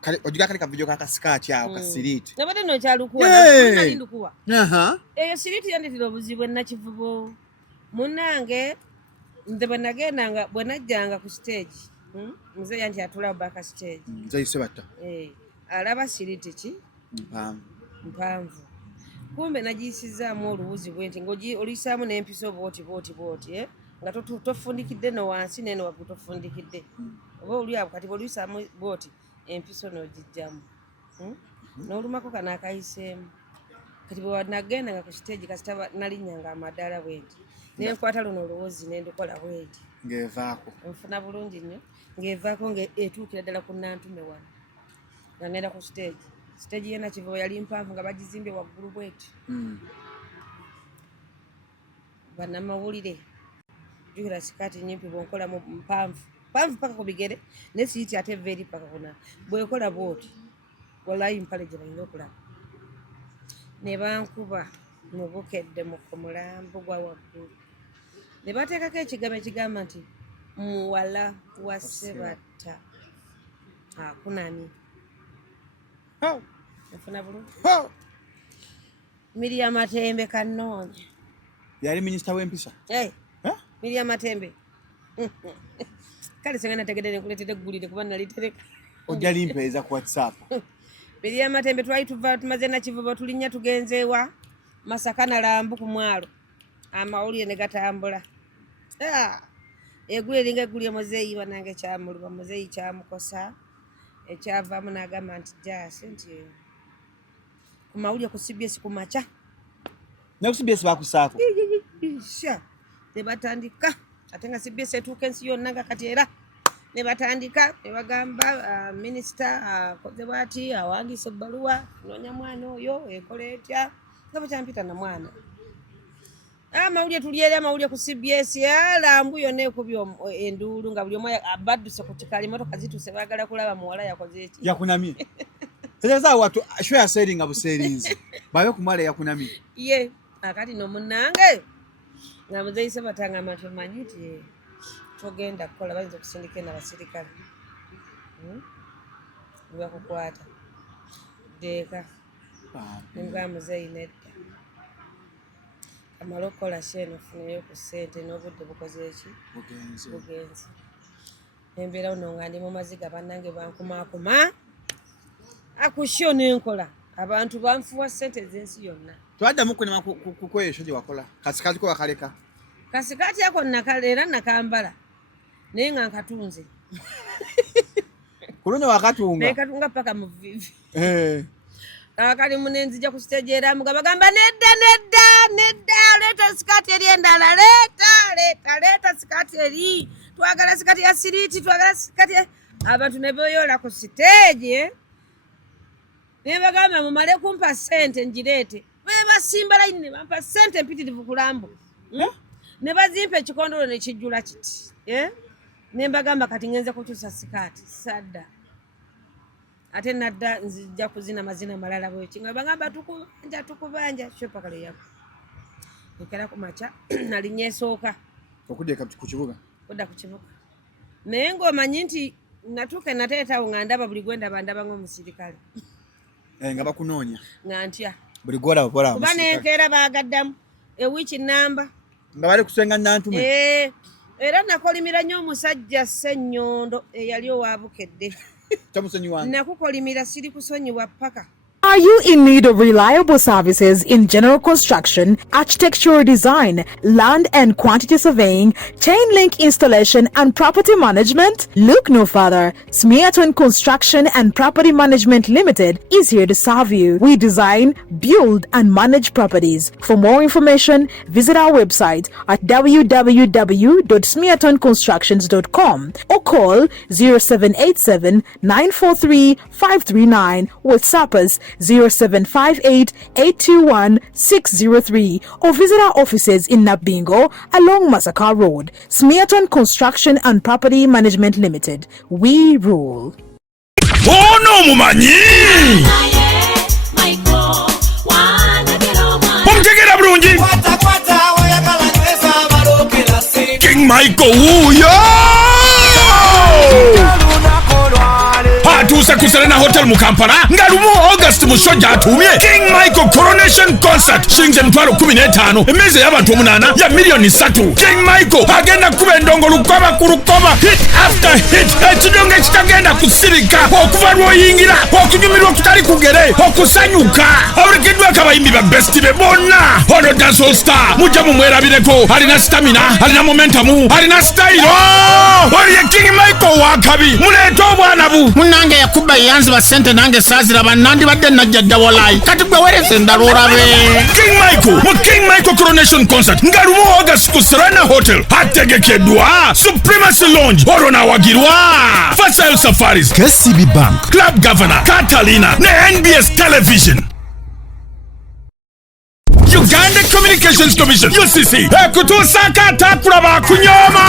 kale ojiga kale kavijo kaka skati awo kasiriti nabade no kyalukuwa nali lukuwa eyo siriti yanditira obuzibu nakivubo munange nze banagendanga bwanajjanga ku stage muze yanti atula baka stage nze isebata alaba siriti ki mpanvu kumbe najisizaamu olubuzi bwenti ngoji olisaamu n'empiso boti nga tofundikidde no wansi nene wakutofundikidde oba oli abo kati olisaamu boti empiso n'ogijjamu n'olumako kana akayiseemu kati bwe wanagenda nga ku stage kasita nalinnyanga amadaala bwenti nenkwata luno oluwozi nendukola bwenti ngevaako nfuna bulungi nnyo ngevaako etuukira ddala ku nantume wano nga ngenda ku stage yena kivo yali mpanvu nga bagizimbye waggulu bweti bannamawulire jukira sikati nyimpi bwonkola mu mpanvu paka ku bigere ne siiti ate veri paka kuna bwekola bwoti walayi mpale gye balina okulaba ne bankuba mu bukedde mu kumulambo gwa waggulu ne bateekako ekigambo ekigamba nti muwala wa Sebatta akunani nafuna bulungi Miriam Matembe kanoonya yali minisita w'empisa Miriam Matembe kale senga nategedde nekuleetedde eggulire kuba nalitereka ojali mpeeza ku WhatsApp Miriam Matembe twali tuva tumaze nakivuba tulinnya tugenzeewa Masaka na Lambu ku mwalo amawulire ne gatambula eggulire linga eggulire muzeeyi banange kyamuluba muzeeyi kyamukosa ekyavaamu n'agamba nti jasi nti ku mawulire ku CBS ku maca ne ku CBS bakusaako ne batandika ate nga CBS etuuka ensi yonna nga kati era ne batandika ne bagamba minisita akoze bwati awandiise ebbaluwa noonya mwana oyo ekola etya nga bakyampita na mwana amawulire tuli eri amawulire ku CBS Lambu yonna ekubye enduulu nga buli omu abadduse ku kikali motoka zituuse baagala kulaba muwala yakoze eki yakunamye ezeza watu sho yaseringa buserinzi babe kumwala yakunamye ye akati no munnange nga muzeeyi Sebatta nga matumanyi nti togenda kukola bayinza okusindika n'abasirikale bakukwata deeka nga muzeeyi nedda amala okukola sheno ofuneyo ku ssente n'obudde bukoze eki bugenzi embeerawo no nga ndi mu maziga bannange bankumaakuma akusyo n'enkola abantu banfuwa ssente ez'ensi yonna twaddamu kunema kukwesho gye wakola kasikati ko wakaleka kasikati ako era nakambala naye nga nkatunze kulunya wakatunga nekatunga paka mu vivi akali munenzija ku stage era muga bagamba nedda leta sikati eri endala leta sikati eri twagala sikati ya siriti twagala sikati abantu ne boyola ku stage ne bagamba mumale kumpa sente njirete basimba layini ne bampa sente mpitirivu ku Lambu ne bazimpa ekikondolo ne kijjula kiti ne mbagamba kati ngenze kukyusa sikati sadda ate nadda nzija kuzina mazina malala bweki nga bagamba tukubanja shopa kale yako ekera ku maca nali nyesooka okudeka ku kibuga kudda ku kibuga naye ng'omanyi nti natuuka nateetawo nga ndaba buli gwendaba ndaba ng'omusirikale nga bakunoonya nga ntya buli gwola kuba nenkeera baagaddamu ewiiki namba nga bali kusenga nantume era nakolimira nnyo omusajja Ssenyondo eyali owabukedde nakukolimira siri kusonyiwa paka. Are you in need of reliable services in general construction, architectural design, land and quantity surveying, chain link installation, and property management? Look no further. Smeaton Construction and Property Management Limited is here to serve you. We design, build, and manage properties. For more information, visit our website at www.smeatonconstructions.com or call 0787 943 539 with SAPAS 0758-821-603 or visit our offices in Nabingo along Masaka Road. Smeaton Construction and Property Management Limited. We rule. Bono mumanyi! Omtegera bulungi! King Michael wuyo! batuuse ku Serena Hotel mu Kampala nga lumu August musojja atumye King Michael Coronation Concert shinze mtwalo 15 emeze y'abantu 8 ya milioni 3. King Michael agenda kuba endongo lukoba ku lukoba hit after hit ekidongo ekitagenda kusirika okuva lwoyingira okunyumirwa okutali kugere okusanyuka abulikiddwa akabayimbi ba best be bonna ono dancehall star mujja mumwerabireko alina stamina alina momentum alina style oli King Michael wakabi muleeta obwana bu munange yakuba yanzi ba sente nange sazira banandi badde najja dawolai kati gwe werese ndalora be King Michael mu King Michael Coronation Concert nga lumu August ku Serena Hotel hategekeddwa Supremacy Lounge orona wagirwa Facile Safaris KCB Bank Club Governor Catalina ne NBS Television Uganda Communications Commission UCC ekutusaka atakula bakunyoma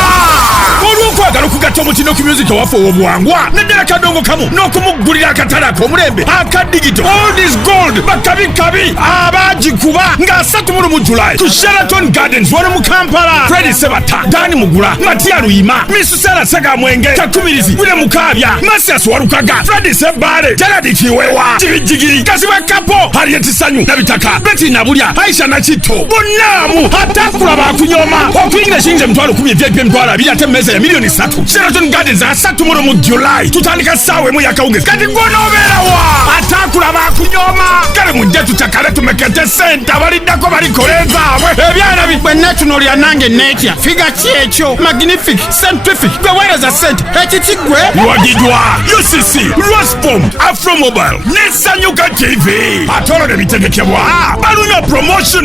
olw'okwagala okugatta omutino ku music waffe obuwangwa naddala kadongo kamu n'okumugulira akatale ak'omulembe aka digital all is gold bakabikabi abagikuba nga 3 July ku Sheraton Gardens wano mu Kampala Freddy Sebata Dani Mugula Matia Luyima Miss Sarah Sagamwenge Kakumirizi Wile Mukabya Masias Warukaga Freddy Sebale Gerard Kiwewa Tibijigiri Kasiba Kapo Harriet Sanyu Nabitaka Betty Nabulya Aisha Nachito bonamu atakula bakunyoma okuyingira shinze mtwalo 10 VIP mtwalo 2 ate meza ya milioni 3 Sheraton Gardens asatu mu July tutandika sawe mu yakawunge kati gonobeerawa atakula bakunyoma kale mujje tutakale tumekete senta balidako balikoleza abwe ebyana bwe national ya nange netya figa kyekyo magnific scientific gwe wereza sente ekikigwe wagidwa UCC Rospom Afro Mobile Nesanyuka TV atolo de bitegekebwa balunyo promotions.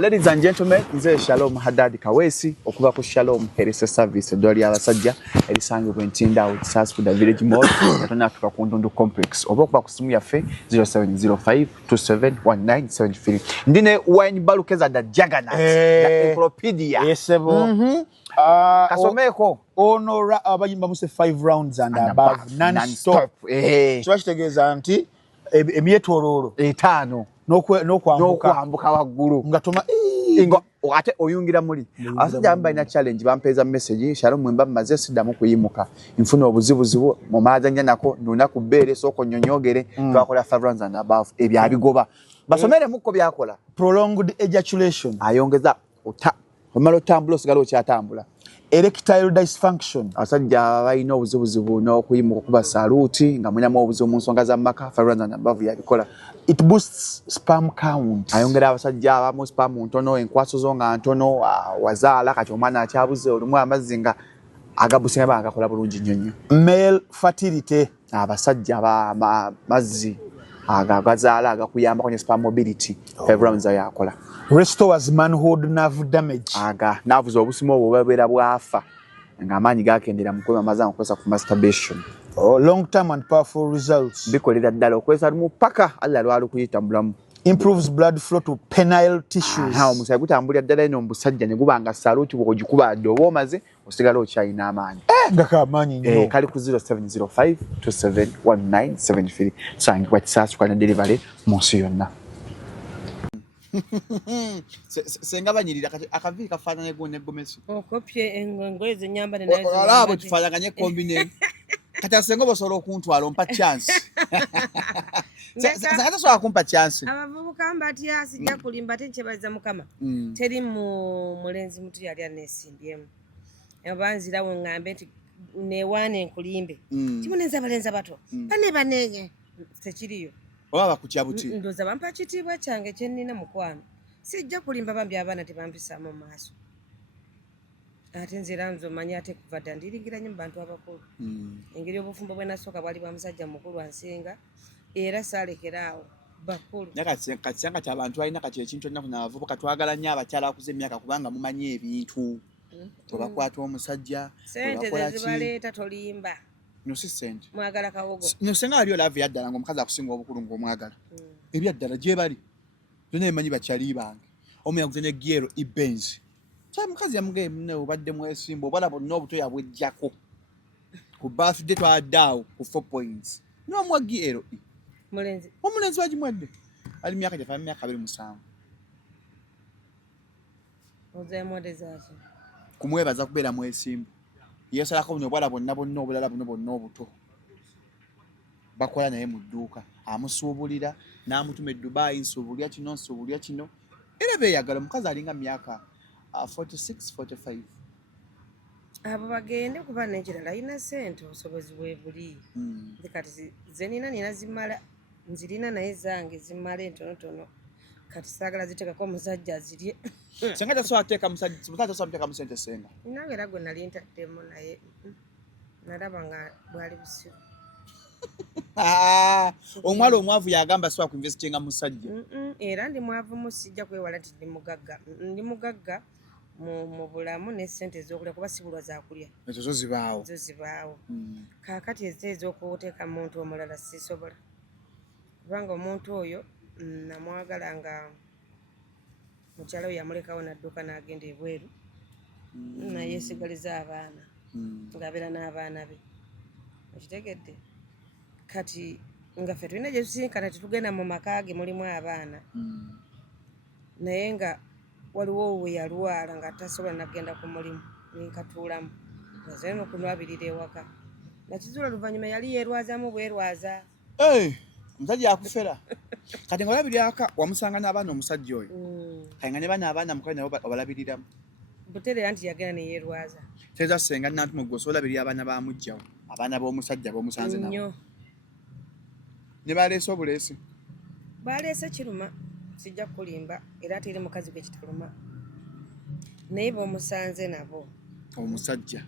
Ladies and gentlemen, nze Shalom Haddad Kawesi okuva ku Shalom Health Service eddwaliro ly'abasajja erisangibwa Ntinda Outside Food Village Mall Katona Africa ku Ndundu Complex oba okuba ku simu yaffe 0705271973 ndine wine balukeza da Juggernaut da Encyclopedia yesebo kasomeko ono abayimba muse 5 rounds and above non-stop kitegeeza nti emyetooloolo 5 n'okwambuka waggulu ngatoma ate oyungira muli abasajja bambi balina challenge bampeeza message Shalom mwemba maze siddamu kuyimuka nfuna obuzibuzibu mu maazanya nako nuna ku bbeere soko nnyonyogere twakola 5 rounds and above ebyabigoba basomere mukko byakola prolonged ejaculation ayongeza omala otambula osigala okyatambula erectile dysfunction abasajja balina obuzibuzibu n'okuyimuka kuba saluuti nga mulinamu obuzibu mu nsonga za maka 5 rounds and above yabikola it boosts sperm count ayongera abasajja abamu sperm ntono enkwaso zo nga ntono wazaala kati omwana akyabuze olumu amazzi nga agabusinga bagakola bulungi nnyo male fertility abasajja mazzi agazaala agakuyambako ne sperm mobility 5 rounds yakola restores manhood nerve damage nerves obusimo obwo babeera bwafa nga amaanyi gakendera mu kuba amazzi okukozesa ku masturbation long term and powerful results bikolera ddala okozesa lumu paka alla lwali kuyitambulamu improves blood flow to penile tissues omusaayi gutambulira ddala eno omusajja ne guba nga saluuti bw'ogikubadde oba omaze osigala okyalina amaanyi ngako amaanyi nnyo kali ku 0705271973 tusangibwa Kisaasuka ne delivery mu nsi yonna senga banyirira kati akaviiri kafaananye gomesi okopye engoye zenyamba olabo kifaanaganye kombine kati asenga obasobola okuntwala ompa chance senga tasobola kumpa chance abavubuka mbatya sijja kulimba ate nkyebaliza mukama teri mu mulenzi mutu yali anesimbyemu abanzirawo ŋŋambe nti newaana enkulimbe kimunenzi abalenzi abato banenye tekiriyo oba bakutya buti ndoza bampa kitiibwa kyange kyennina mukwano sijja kulimba bambi abaana tebampisaamu maaso ate nze era nze omanyi ate kuva dda ndiringira nnyo mu bantu abakulu engeri obufumbo bwe nasooka bwali bwa musajja mukulu ansinga era saalekeraawo bakulu katisanga ti abantu balina kati ekintu ennaku n'abavubuka twagala nnyo abakyala bakuze emyaka kubanga mumanyi ebintu webakwata omusajja sente zezibaleeta tolimba nosi sente mwagala kawogo nosenga wali olaavu yaddala ng'omukazi akusinga obukulu ng'omwagala ebyaddala gye bali zonna emanyi bakyali bange omu yaguze ne giero ibenzi mukazi yamugee mune obadde mwesimba obala bonna obuto yabwejjako ku birthday twadde awo ku 4 points n'omuwa giero omulenzi wagimwadde ali myaka gyafa myaka 27 ozemwode zaaki kumwebaza kubeera mwesimba yesalako buno obwala bonna obulala buno bonna obuto bakola naye mu dduuka amusuubulira n'amutuma e Dubai nsuubulya kino era beeyagala omukazi alinga myaka 46 45 abo bagende kuba nekirala alina ssente obusobozi bwe buli kati nina zimala nzirina naye zange zimala entonotono kati saagala ziteekako omusajja azirye senga tasobola kuteeka mu sente senga nawe era gwe nali ntaddemu naye nalaba nga bwali busiru omwala omwavu yagamba sobola kuinvestinga musajja era ndi mwavumu sijja kwewala nti ndi mugagga mu bulamu n'essente ez'okulya kuba sibulwa zakulya ezo zo zibaawo kaakati ez'okuteeka mu muntu omulala sisobola kubanga omuntu oyo namwagala nga mukyala we yamulekawo n'adduka n'agenda ebweru naye yeesigaliza abaana ng'abeera n'abaana be okitegedde kati nga ffe tulina gye tusinkana tetugenda mu maka ge mulimu abaana naye nga waliwo we yalwala nga tasobola nagenda ku mulimu nenkatuulamu ngaze nokunwabirira ewaka nakizuula luvannyuma yali yeerwazamu bwerwaza omusajja yakufera kati nga olabirira aka wamusanga n'abaana omusajja oyo kati nga ne bana abaana mukale nabo obalabiriramu butereera nti yagenda neyeerwaza teeza senga nantuma gwe olabirira abaana bamugjawo abaana b'omusajja b'omusanze nabo ne baleese obuleesi baleese kiruma sijja kulimba era ate eri mukazi gwe kitaluma naye b'omusanze nabo omusajja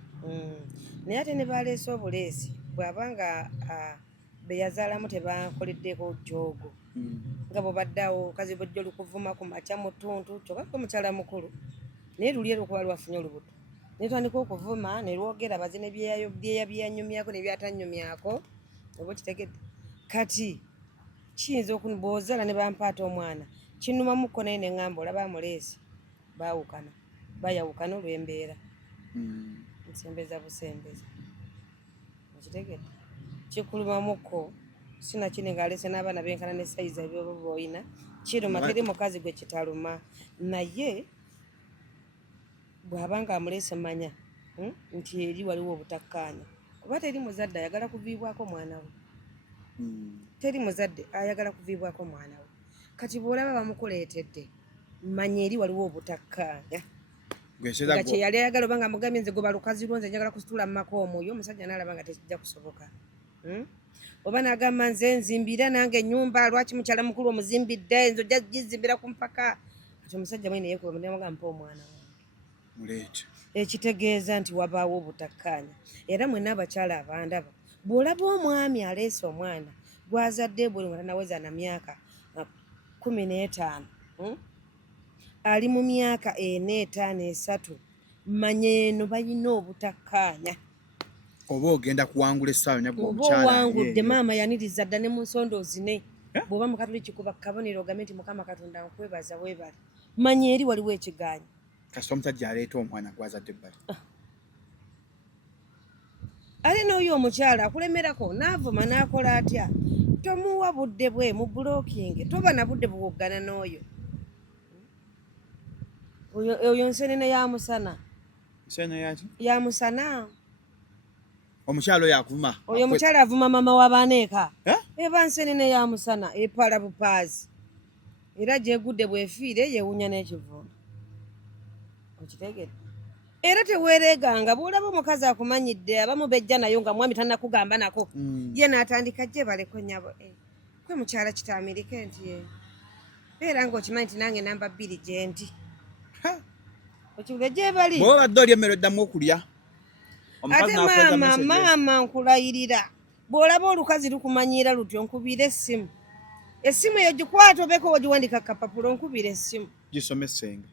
naye ate ne baleese obuleesi bw'abanga beyazaalamu tebankoleddeko joogo nga bw'obaddeawo kazi bwejjo lukuvuma ku makya mu ttuntu kyokka kwe mukyala mukulu naye luli lukuba lwafunye olubuto naye twandika okuvuma ne lwogera baze ne byeyanyumyako ne byatanyumyako oba kitegedde kati kiyinza bw'ozaala ne bampaata omwana kinnumamukko naye ne ŋŋamba olaba amuleesi bayawukana olw'embeera nsembeza busembeza okitegedde kikulumamukko sinakini ng'alese n'abaana benkana ne sayizi ebyoba bw'olina kiruma teri mukazi gwe kitaluma naye bw'aba nga amuleese manya nti eri waliwo obutakkaanya kuba teri muzadde ayagala kuviibwako mwana we teri muzadde ayagala kuviibwako mwana we kati bw'olaba bamukuleetedde manya eri waliwo obutakkaanya nga kyeyali ayagala oba nga amugambye nze goba lukazi lwo nze njagala kusitula mu maka omwoyo omusajja n'alaba nga tekijja kusoboka oba n'agamba nze nzimbira nange ennyumba lwaki mukyala mukulu omuzimbidde nze ojja gizimbira ku mpaka kati omusajja mwene yeekuba munamugamba mpa omwana wange ekitegeeza nti wabaawo obutakkaanya era mwenna abakyala abandaba bw'olaba omwami aleese omwana gwazadde buli nga tanaweza na myaka 15 ali mu myaka 4, 5, 3 manya eno balina obutakkaanya oba ogenda kuwangula essaawa nyagwa oba owangudde maama yaniriza dda ne mu nsondo zine bw'oba mukatoliki kuba kabonero ogambe nti mukama katonda nkwebaza weebale manya eri waliwo ekigaanyi kasita omusajja aleeta omwana gwazadde ebbali ale n'oyo omukyala akulemerako n'avuma n'akola atya tomuwa budde bwe mu bulookinge toba na budde buwoggana n'oyo oyo nsenene yamusana yamusana omukyala oyo akuvuma oyo omukyala avuma mama w'abaana eka eba nsenene yamusana epala bupaazi era gyegudde bwefiire yewunya n'ekivundu okitegedde era teweereganga bw'olaba omukazi akumanyidde abamu bejja nayo nga mwami tannakugamba nako ye n'atandika gye baleko nyabo kwe mukyala kitaamirike nti beera ng'okimanyi nti nange namba 2 gye ndi okibule gye bali bw'oba badde oli emmere oddamu okulya ate maama nkulayirira bw'olaba olukazi lukumanyiira lutyo nkubira essimu eyo gikwata obeeko ogiwandika kapapula nkubira essimu gisome senge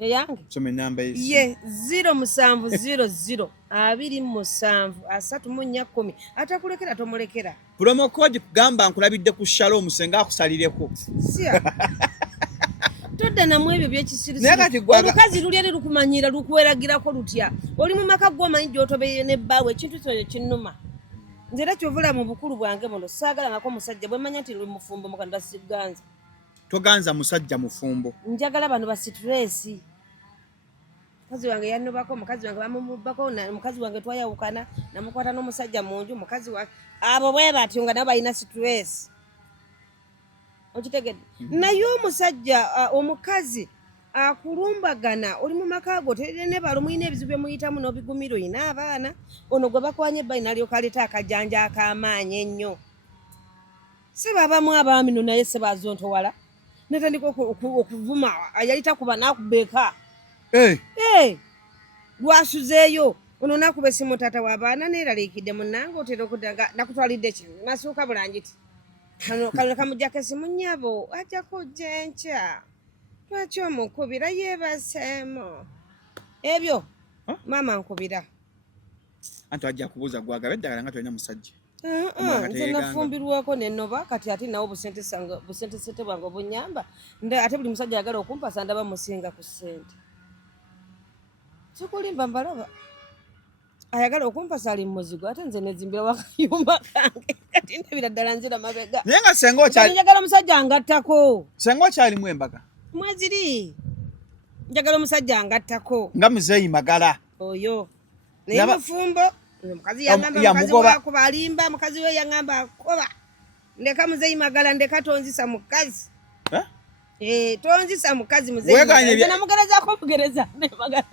eyange some enamba ye 0700 27 34 10 atakulekera tomulekera promo code kugamba nkulabidde ku Shalom senga akusalireko sia todda namu ebyo byekisirisiro olukazi luli eri lukumanyiira lukweragirako lutya oli mu maka gwomanyi gy'otobeye n'ebbaawe ekintu kyoyo kinnuma nze era kyovula mu bukulu bwange buno saagalangako omusajja bwe manya nti lwe mufumbo mukanda siganza toganza musajja mufumbo njagala bano ba situresi mukazi wange yannobako mukazi wange bamumubbako mukazi wange twayawukana namukwata n'omusajja mu nju mukazi wange abo bwe batyo nga nabo balina stress okitegedde naye omusajja omukazi akulumbagana oli mu maka go terine balo mwine ebizibu bye muyitamu n'obigumiro ina abaana ono gwe bakwanye ebbayi nalyoka aleeta akajjanja ak'amaanyi ennyo sebabamu abaami no naye sebazontowala natandika okuvuma yali takuba n'akubeeka lwasuzeeyo ono nakuba essimu taata w'abaana neeraliikidde munnange otera okudanga nakutwalidde ki nasuuka bulangiti kano kamujjako essimu nnyabo ajja kujja enkya lwaki omukubira yeebaseemu ebyo maama nkubira anti ajja kubuuza gwagabe eddagala nga tolina musajja nze nafumbirwako nennoba kati ate nawo busente bwange obunyamba ate buli musajja ayagala okumpasa ndaba musinga ku ssente sikulimba mbalaba ayagala okumpasa ali mumuzigo ate nze nezimbira wakayumba kange kati ndabira ddala nzira mabega naye nga senga njagala musajja angattako senga okyalimu embaga mweziri njagala omusajja angattako nga muzeeyi magala oyo naye mufumbo mukazi yangamba mukazi wakuba alimba mukazi we yangamba akoba ndeka muzeeyi magala ndeka tonzisa mukazi tonzisa mukazi muzeeyi namugerezako mugereza nemagala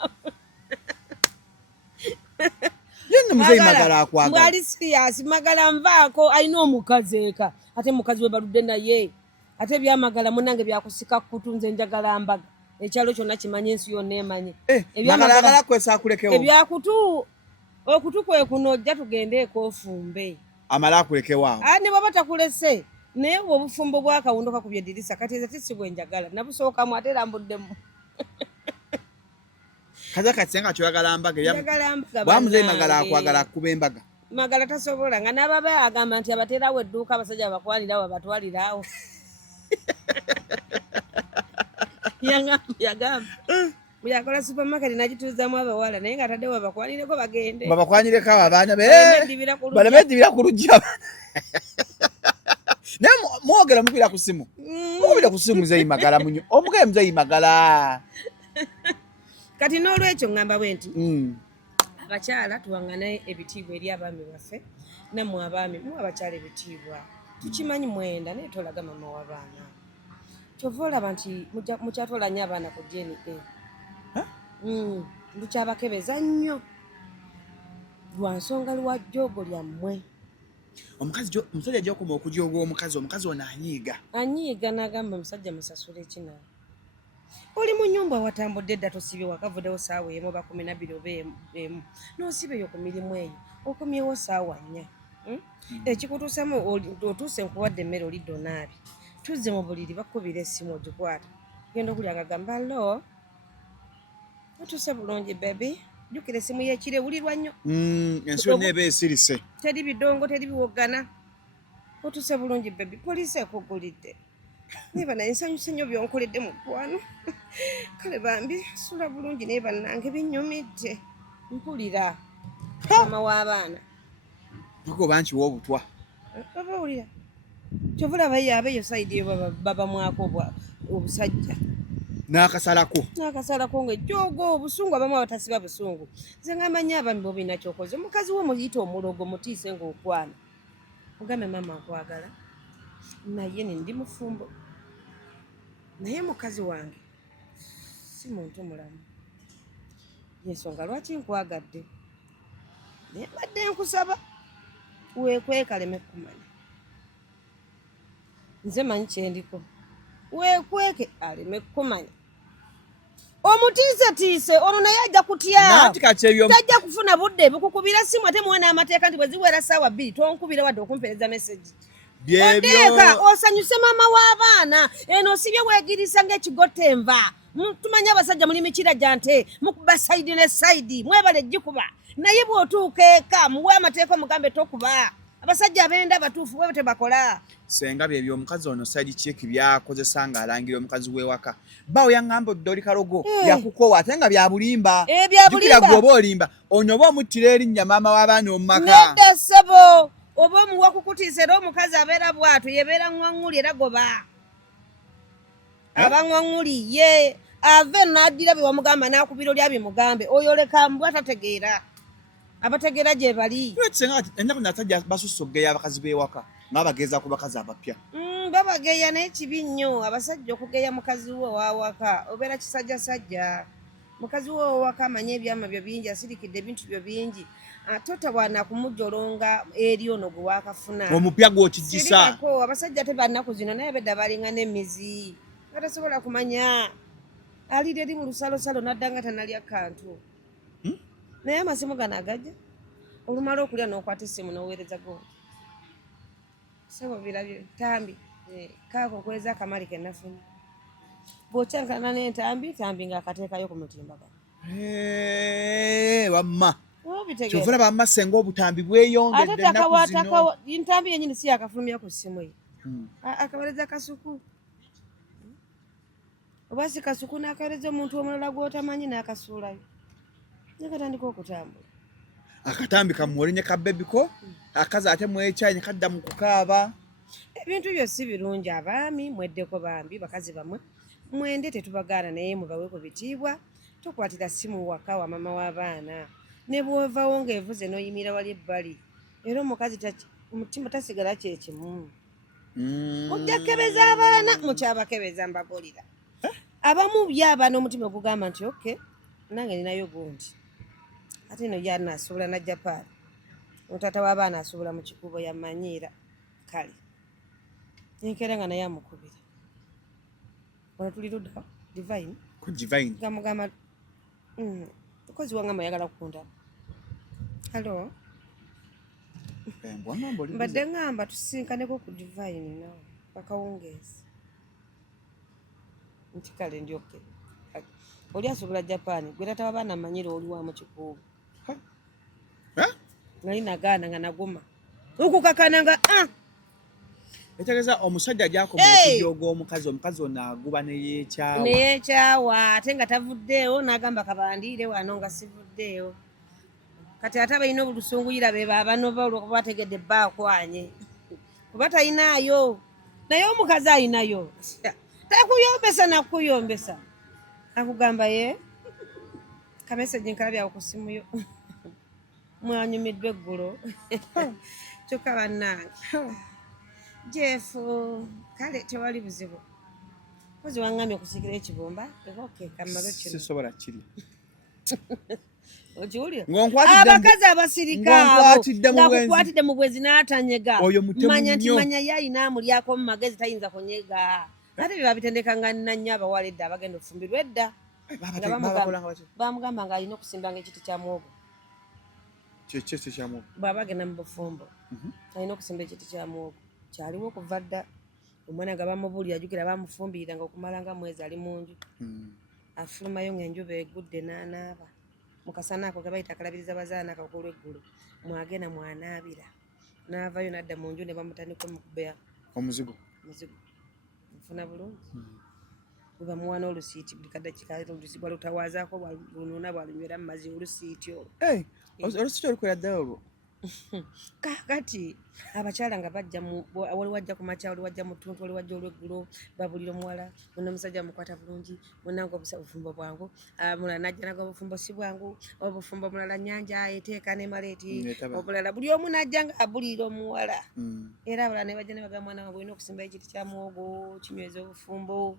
yenga muzeeyi magala akwagala mbwali serious magala nvaako alina omukazi eka ate mukazi we baludde naye ate byamagala munange byakusika kutunze njagala mbaga ekyalo kyonna kimanye ensi yonna emanye magala kwesa akulekewo ebyakutu okutu kwe kuno ojja tugende ekofumbe amala akulekewo awo ne baba takulese naye obufumbo bwakawundo kakubye dirisa kati eze tisibwe njagala nabusookamu ate erambuddemu kaza kati senga kyoyagala mbaga bwamuzeeyi magala akwagala akuba embaga magala tasobola nga nababa agamba nti abateerawo edduuka abasajja abakwalirawo abatwalirawo yagamba byakola supermarket nagituuzamu abawala naye nga ataddewo abakwalireko bagende babakwanyireko abaana baleme eddibira ku lujja naye mwogera mukubira ku simu mukubira ku simu muzeeyi magala omugaye muzeeyi magala kati n'olwekyo ngamba bwe nti abakyala tuwangane ebitiibwa eri abaami baffe nammwe abaami mu abakyala ebitiibwa tukimanyi mwenda naye tolaga mama w'abaana kyova olaba nti mukyatolanye abaana ku DNA lukyabakebeza nnyo lwa nsonga lwa jjoogo lyammwe omusajja gyokoma okujooga omukazi ono anyiiga n'agamba omusajja musasula ekinaala oli mu nnyumba watambudde edda tosibye wakavuddewo saawa emu oba 12 oba emu n'osibeyo ku mirimu eyo okomyewo saawa 4 ekikutuusemu otuuse nkuwadde emmere olidde onaabi tuzze mu buliri bakubira essimu ogikwata genda okulya ngagamba lo otuuse bulungi bebi jjukira essimu y'ekiro ewulirwa nnyo ensi yonna eba esirise teri bidongo teri biwogana otuuse bulungi bebi poliisi ekugulidde niba naye nsanyuse nnyo byonkoledde mu ggwano kale bambi sula bulungi naye bannange binnyumidde mpulira mama w'abaana nakuba nkiwa obutwa babawulira kyova olaba abeeyo sayidi eyo babamwako obusajja n'akasalako ng'ejjoogo obusungu abamu abatasiba busungu nze ng'amanyi abami bobina kyokoze omukazi we muyita omulogo mutiise ng'okwana mugambe mama nkwagala naye ndi mufumbo naye mukazi wange si muntu mulamu yensonga lwaki nkwagadde naye mbadde nkusaba weekwekaleme kumanya nze manyi kyendiko weekweke aleme kumanya omutiisetiise ono naye ajja kutya tajja kufuna budde bukukubira simu ate muwa n'amateeka nti bwe ziwera ssaawa 2 tonkubira wadde okumpeereza meseji oteeka osanyuse maama w'abaana eno sibye weegirisa ng'ekigotta enva tumanyi abasajja muli mikira gya nte mukuba sayidi ne sayidi mwebale gikuba naye bw'otuuka eka muwe amateeka omugambe tokuba abasajja abenda batuufu bwe tebakola senga byebyo omukazi ono sayidi kieki byakozesa ng'alangira omukazi w'ewaka bawo yaŋŋamba oddoli kalogo yakukowa ate nga byabulimba jukira gwe oba olimba onyo oba omuttira erinnya maama w'abaana omumaka nedda ssebo oba omuwa kukutiisa era omukazi abeera bw'atyo yebeera ŋŋwaŋŋuli era goba aba ŋŋwaŋŋuli ye ave n'addira bye wamugamba n'akubira oli abimugambe oyo leka mbwa tategeera abategeera gye bali senga ennaku natajja basusse okugeya abakazi b'ewaka ng'abageeza ku bakazi abapya babageya naye kibi nnyo abasajja okugeya mukazi we owawaka obeera kisajjasajja mukazi we owawaka amanye ebyama byo bingi asirikidde ebintu byo bingi ate otawaana kumujolonga eri ono gwe waakafuna omupya gw'okijjisa sirikako abasajja tebannaku zino naye bedda balinga n'emizi nga tasobola kumanya aliira eri mu lusalosalo nadda nga tanalya kantu naye amasimu gano agajja olumala okulya n'okwata essimu n'oweereza gondi sebo birabye tambi kaako okweza akamali kennafunye bw'okyankana n'entambi tambi ng'akateekayo ku mutimbagano wamma kyova olaba wamma senga obutambi bweyongedde ennaku zino ntambi yennyini si yakafulumya ku ssimu ye akaweereza kasuku oba si kasuku n'akaweereza omuntu omulala gw'otamanyi n'akasuulayo nakatandika okutambula akatambi kamuwolenye ka bebiko akazi ate mwekyayi ne kadda mu kukaaba ebintu byo si birungi abaami mweddeko bambi bakazi bamwe mwende tetubagaana naye mubawe ku bitiibwa tokwatira simu waka wa mama w'abaana ne bw'ovaawo ng'evuze n'oyimira wali ebbali era omukazi omutima tasigala kyekimu ojja kebeza abaana mukyabakebeza mbagulira abamu byaba n'omutima ogugamba nti oke nange ninayo gundi ate eno yana asuubula na Japan mutata w'abaana asuubula mu kikubo yamanyiira kale enkeera nga naye amukubira ono tuli ludda divine ku divine gamugamba mukozi wange mayagala kukunda halo mbadde ngamba tusinkaneko ku divine nawe bakawungeezi nti kale ndyoke oli asuubula Japan gwe tata w'abaana amanyira oli wa mu kikubo nali nagaana nga naguma okukakana nga etegeeza omusajja gyakoma okujooga omukazi ono aguba neyeekyawa ate nga tavuddeewo n'agamba kabandiire wano nga sivuddeewo kati ate abalina obulusunguyira be baabanova olwokuba bategedde baakwanye kuba talinaayo naye omukazi alinayo takuyombesa nakuyombesa akugamba ye kameseji nkalabyawo ku simu yo mwanyumiddwa eggulo kyokka bannange jefu kale tewali buzibu kozi wangambye okusikira ekibumba sisobola kirya okiwulira abakazi abasirika abo ngakukwatidde mu bwezi n'atanyega manya nti manya yayina amulyako mu magezi tayinza kunyega ate bye babitendeka nga nnannyo abawala edda abagenda okufumbirwa edda bamugamba nga alina okusimbanga ekiti kya mwogo bw'aba agenda mu bufumbo alina okusimba ekiti kya mwogo kyaliwo okuva dda omwana nga bamubuli ajukira bamufumbirira nga okumala nga mwezi ali mu nju afulumayo ng'enjuba egudde n'anaaba mu kasana ako ke bayita akalabiriza bazaana kakolw'eggulu mwagenda mwanaabira n'avayo n'adda mu nju ne bamutandika omukubeya omuzigo nfuna bulungi bwe bamuwa n'olusiiti buli kaddakiika olusiiti bwalutawaazaako bwalunona bwalunywera mu mazzi olusiiti olwo olusiiti olukwera ddala olwo kakati abakyala nga bajja wali wajja ku makya wali wajja mu ttuntu wali wajja olw'eggulo babulira omuwala muna omusajja mukwata bulungi munanga obufumbo bwangu mulala najja naga obufumbo si bwangu obufumbo mulala nnyanja eteeka n'emaleeti obulala buli omu najja nga abulira omuwala era abalala ne bajja ne bagamba mwana wange olina okusimba ekiti kya muwogo kinyweza obufumbo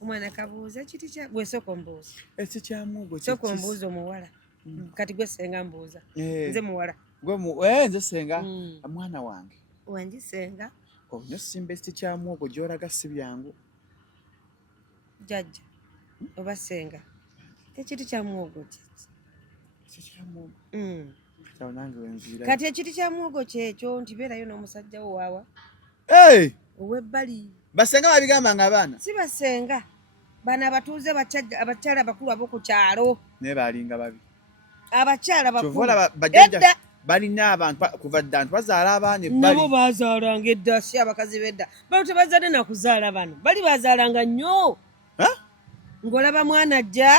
omwana kabuuza ekiti kya gwe sooka ombuuza ekiti kya muwogo sooka ombuuza omuwala kati gwe senga mbuuza nze muwala nze senga mwana wange wangi senga olina osimba ekiti kya muwogo gy'olaga si byangu jjajja oba senga ekiti kya muwogo kati ekiti kya muwogo kyekyo nti beerayo n'omusajja wo waawa ow'ebbali basenga babigambanga abaana si basenga bano abatuuze abakyala abakulu ab'oku kyalo naye balinga babi abakyala bakulu edda balina abantu kuva dda nti bazaala abaana ebbali nabo bazaalanga edda si abakazi b'edda bano tebazaadde nakuzaala bano bali bazaalanga nnyo ng'olaba mwana ajja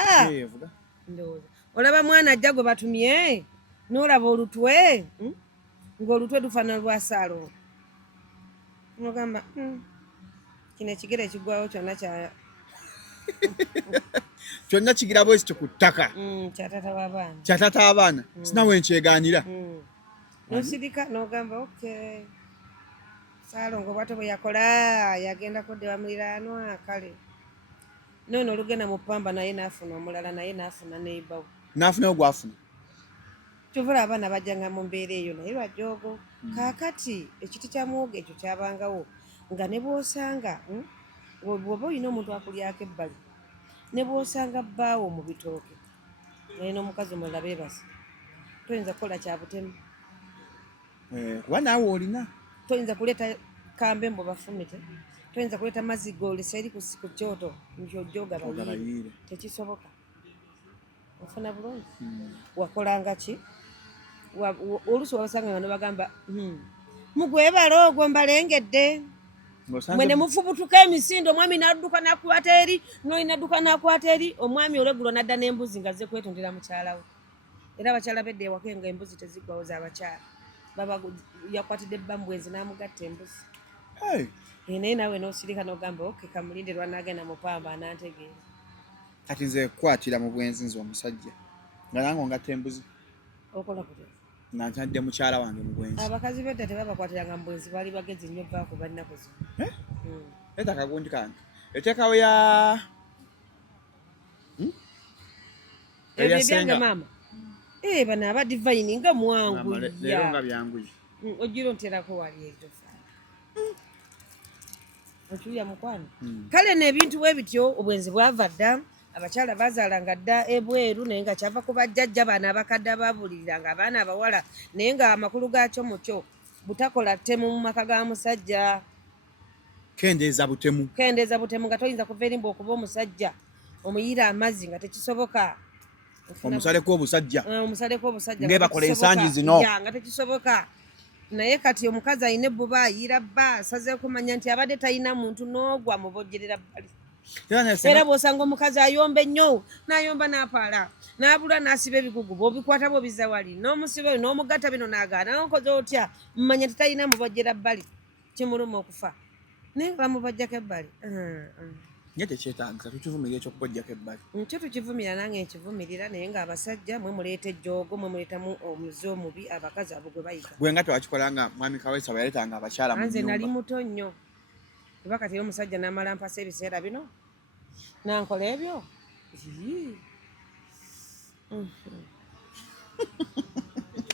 ndowooza olaba mwana ajja gwe batumye n'olaba olutwe ng'olutwe lufaanana lwa saalo ogamba kino ekigere ekigwawo kyonna kyonna kigira bwesi ku ttaka kyatata abaana sinawe nkyegaanira nosirika nogamba okay Salongo bwato bwe yakola yagenda koddewa muliraanwa kale nono olugenda mu ppamba naye naafuna omulala naye naafuna neibawo naafuna ogwafuna kyovula abaana bajjanga mu mbeera eyo naye lwajjoogo kaakati ekiti kya muwogo ekyo kyabangawo nga ne bw'osanga bw'oba olina omuntu akulyako ebbali ne bw'osanga bbaawo mu bitooke naye n'omukazi omulala beebase toyinza kukola kya butemu kuba naawe olina toyinza kuleeta kambe mbu bafumite toyinza kuleeta mazzi golesa eri ku kyoto nkyojjoga bayiire tekisoboka ofuna bulungi wakolanga ki oluusi wabasanga bano bagamba mugwebala ogwo mbalengedde mwene mufubutuka emisindo omwami n'adduka n'akwata eri n'oyi n'adduka n'akwata eri omwami olweggulo n'adda n'embuzi nga zze kwetondera mukyala we era abakyala bedde ewaka nga embuzi teziggwawo z'abakyala baba yakwatidde bambwenzi n'amugatta embuzi naye naawe n'osirika n'ogamba oke kamulinde lwanaagenda mupamba anantegeera kati nze kukwatira mu bwenzi nze omusajja nga nange ongatta embuzi okola kutya nga ntadde mukyala wange mu bwenzi abakazi bedda tebabakwatiranga mu bwenzi baali bagezi nnyo baako balinaku zino leeta akagundi kange eteekawo ya ebyo ebyange maama bano abadivayini nga mwangu leero nga byanguye ogira onterako wali ekyo okyuya mukwano kale n'ebintu bwe bityo obwenzi bwava dda abakyala bazaalanga dda ebweru naye nga kyava ku bajjajja baana abakadde ababuliranga abaana abawala naye nga amakulu gaakyo mukyo butakola ttemu mu maka ga musajja kendeeza butemu nga toyinza kuva erimba okuba omusajja omuyiira amazzi nga tekisoboka omusaleko obusajja ngebakola ensangi zino nga tekisoboka naye kati omukazi alina ebbuba ayiira bba asazeeko kumanya nti abadde talina muntu n'ogwa mubojjerera bbali era bw'osanga omukazi ayomba ennyo n'ayomba n'apaala n'abula n'asiba ebigugu bw'obikwata bw'obizza wali n'omusiba oyo n'omugatta bino n'agaana n'okoze otya mmanya tetalina mubojjera bbali kimuluma okufa naye nga bamubojjako ebbali nye tekyetaagisa tukivumirira ekyokubojjako ebbali nkyo tukivumira nange nkivumirira naye nga abasajja mwe muleeta ejjoogo mwe muleetamu omuze omubi abakazi abo gwe bayiga gwe nga tewakikola nga mwami Kaweesa bwe yaleetanga abakyala mu nze nali muto nnyo kuba kati omusajja n'amala mpasa ebiseera bino nankola ebyo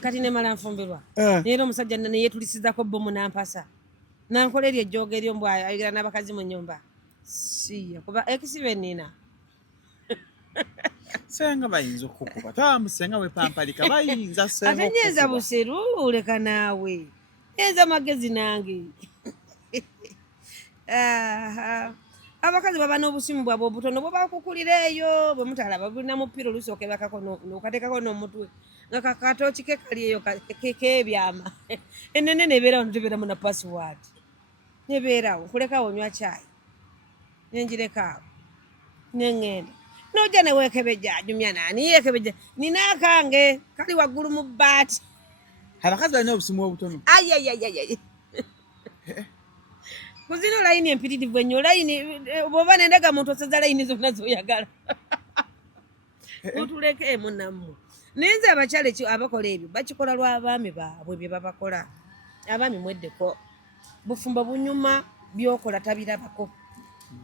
kati nemala nfumbirwa naye omusajja neyeetulisizako bomu nampasa nankola eryo ejjoogo eryo mbw ayogera n'abakazi mu nnyumba siya kuba ekisibe nina senga bayinza okukuba tamusenga wepampalika bayinza senga ate nyenza buseru leka naawe nyenza magezi nange abakazi baba n'obusimu bwabwe obutono bwe bakukulira eyo bwe mutalaba bulina mupira olusooka bakako nokateekako n'omutwe nga kakatooki ke kali eyo kebyama enene nebeerawo ntebeeramu na password nebeerawo nkulekawo onywa caayi nenjirekaawo neŋŋenda nojja neweekebejja ajumya naani yeekebejja nina akange kali waggulu mu bbaati abakazi balina obusimu obutono ayayayayay kuzino layini empitirivu ennyo layini bw'oba nendaga muntu osaza layini zonna zoyagala otuleke munammwe naye nze abakyala abakola ebyo bakikola lw'abaami baabwe bye babakola abaami mweddeko bufumbo bunyuma byokola tabirabako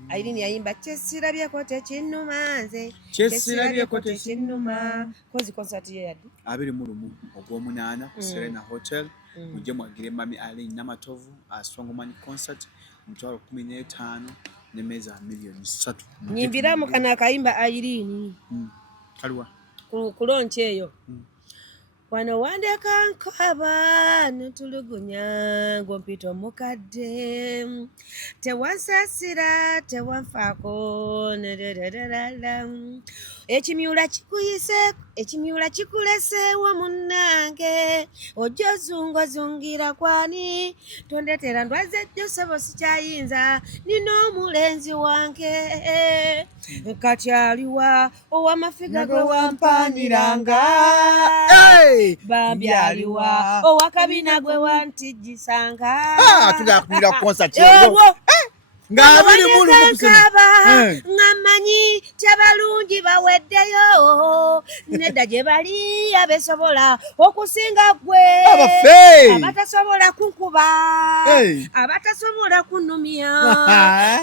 Airini yayimba kyesirabyeko tekinnuma nze kyesirabyeko tekinnuma kozi concert ye yadde 21 ogw'omunaana ku Serena Hotel mujje mwagire mami Aileen Namatovu a Strongman concert mutwalo 15 n'emmeeza milioni 3 nyimbira mu kana akayimba Aileen kaliwa kulonche eyo wano wandeka nkaba netulugunya ngompito mukadde tewansasira tewanfaako ekimyula kikuleseewo munnange ojja ozungazungira kwani tondetera ndwaze josebo sikyayinza nina omulenzi wange kati aliwa owamafiga gwe wampaniranga bambi aliwa owakabina gwe wantijisanga tugakumira concert eyo nga abiri mu lumu ngamanyi tebalungi baweddeyo nedda gye bali abesobola okusinga gwe abatasobola kunkuba abatasobola kunumya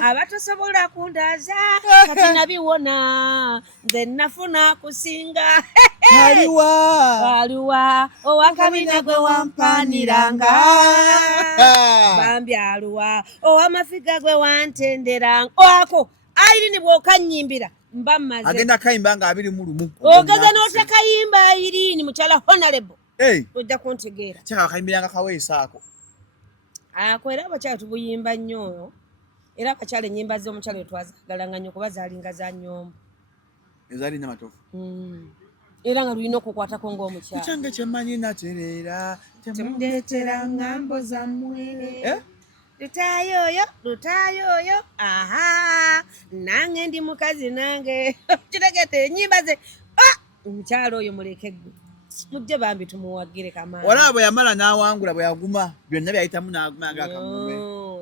abatasobola kundaza kati nabiwona nze nafuna kusinga aliwa owakabina gwe wampaniranga bambi aluwa owamafiga gwe wantenderanga ako Irene bw'okanyimbira mba mmaze agenda kayimba nga abiri mu lumu ogeza n'otakayimba Irene mukyala honorable ojja kuntegeera kyaka kayimbiranga kaweesa ako era abakyala tubuyimba nnyo era abakyala ennyimba z'omukyala wetwazagalanga nnyo kuba zaalinga za nnyombo ezalina matofu era nga lulina okukwatako ng'omukyala kyange kyemmanyi natereera temundeetera ngambo zammwe lutaayoyo aha nange ndi mukazi nange kitegete ennyimba ze omukyala oyo muleke gwe mujje bambi tumuwagire kamaani olaba bwe yamala n'awangula bwe yaguma byonna byayitamu n'aguma ng'akamume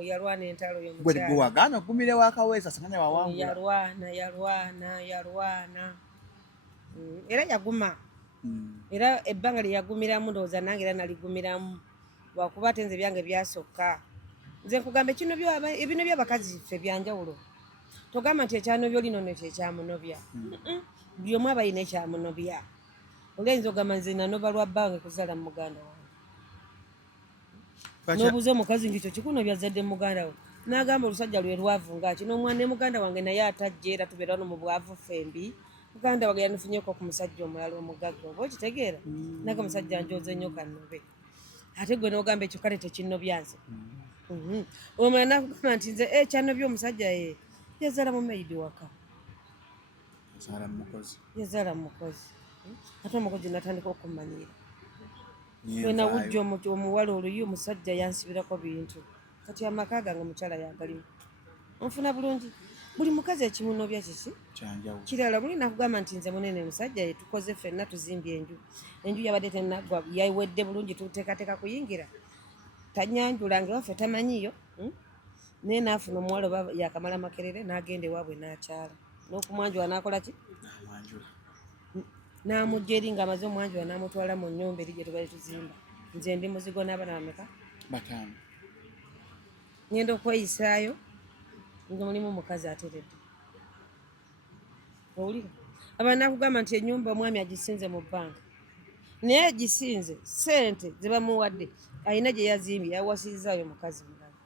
yalwana entalo oyo gwe wagaana okugumira wakaweesa sanganya wawangula yalwana era yaguma era ebbanga lye yagumiramu ndowooza nange era naligumiramu lwakuba ate nze byange byasokka nze nkugamba ebino by'abakazi ffe byanjawulo togamba nti ekyanobya olino nekyo ekyamunobya buli omu aba yina ekyamunobya olwayinza ogamba nze nanoba lwa bbange kuzaala mu muganda wange n'obuuza omukazi ngikyo kikunobya zadde muganda we n'agamba olusajja lwe lwavu ngaaki n'omwana ne muganda wange naye atajja era tubeera no mu bwavu fembi muganda wange yanifunyeko ku musajja omulala omugagga oba okitegeera naga musajja njoze nnyo kannobe ate gwe n'ogamba ekyo kale tekinnobya nze omulala nakugamba nti nze kyanobya omusajja ye yazaala mu maidi waka yazaala mukozi ate omukozi natandika okumanyira wena wujja omuwala oluyi omusajja yansibirako bintu kati amaka gange mukyala yagalimu onfuna bulungi buli mukazi ekimunobya kiki kirala muli nakugamba nti nze munene musajja yetukoze ffenna tuzimbye enju yabadde tenagwa yawedde bulungi tuteekateeka kuyingira tanyanjulanga waffe tamanyiyo naye naafuna omuwala oba yakamala makerere n'agenda ewaabwe n'akyala n'okumwanjula n'akola ki n'amugja eri ng'amaze omwanjula n'amutwala mu nnyumba eri gye tubali tuzimba nze ndi muzigo n'abaana bameka 5 ngenda okweyisaayo nga mulimu omukazi ateredde owulira aba nakugamba nti ennyumba omwami agisinze mu bbanka naye agisinze ssente ze bamuwadde alina gye yazimbye yawasirizaayo mukazi mulala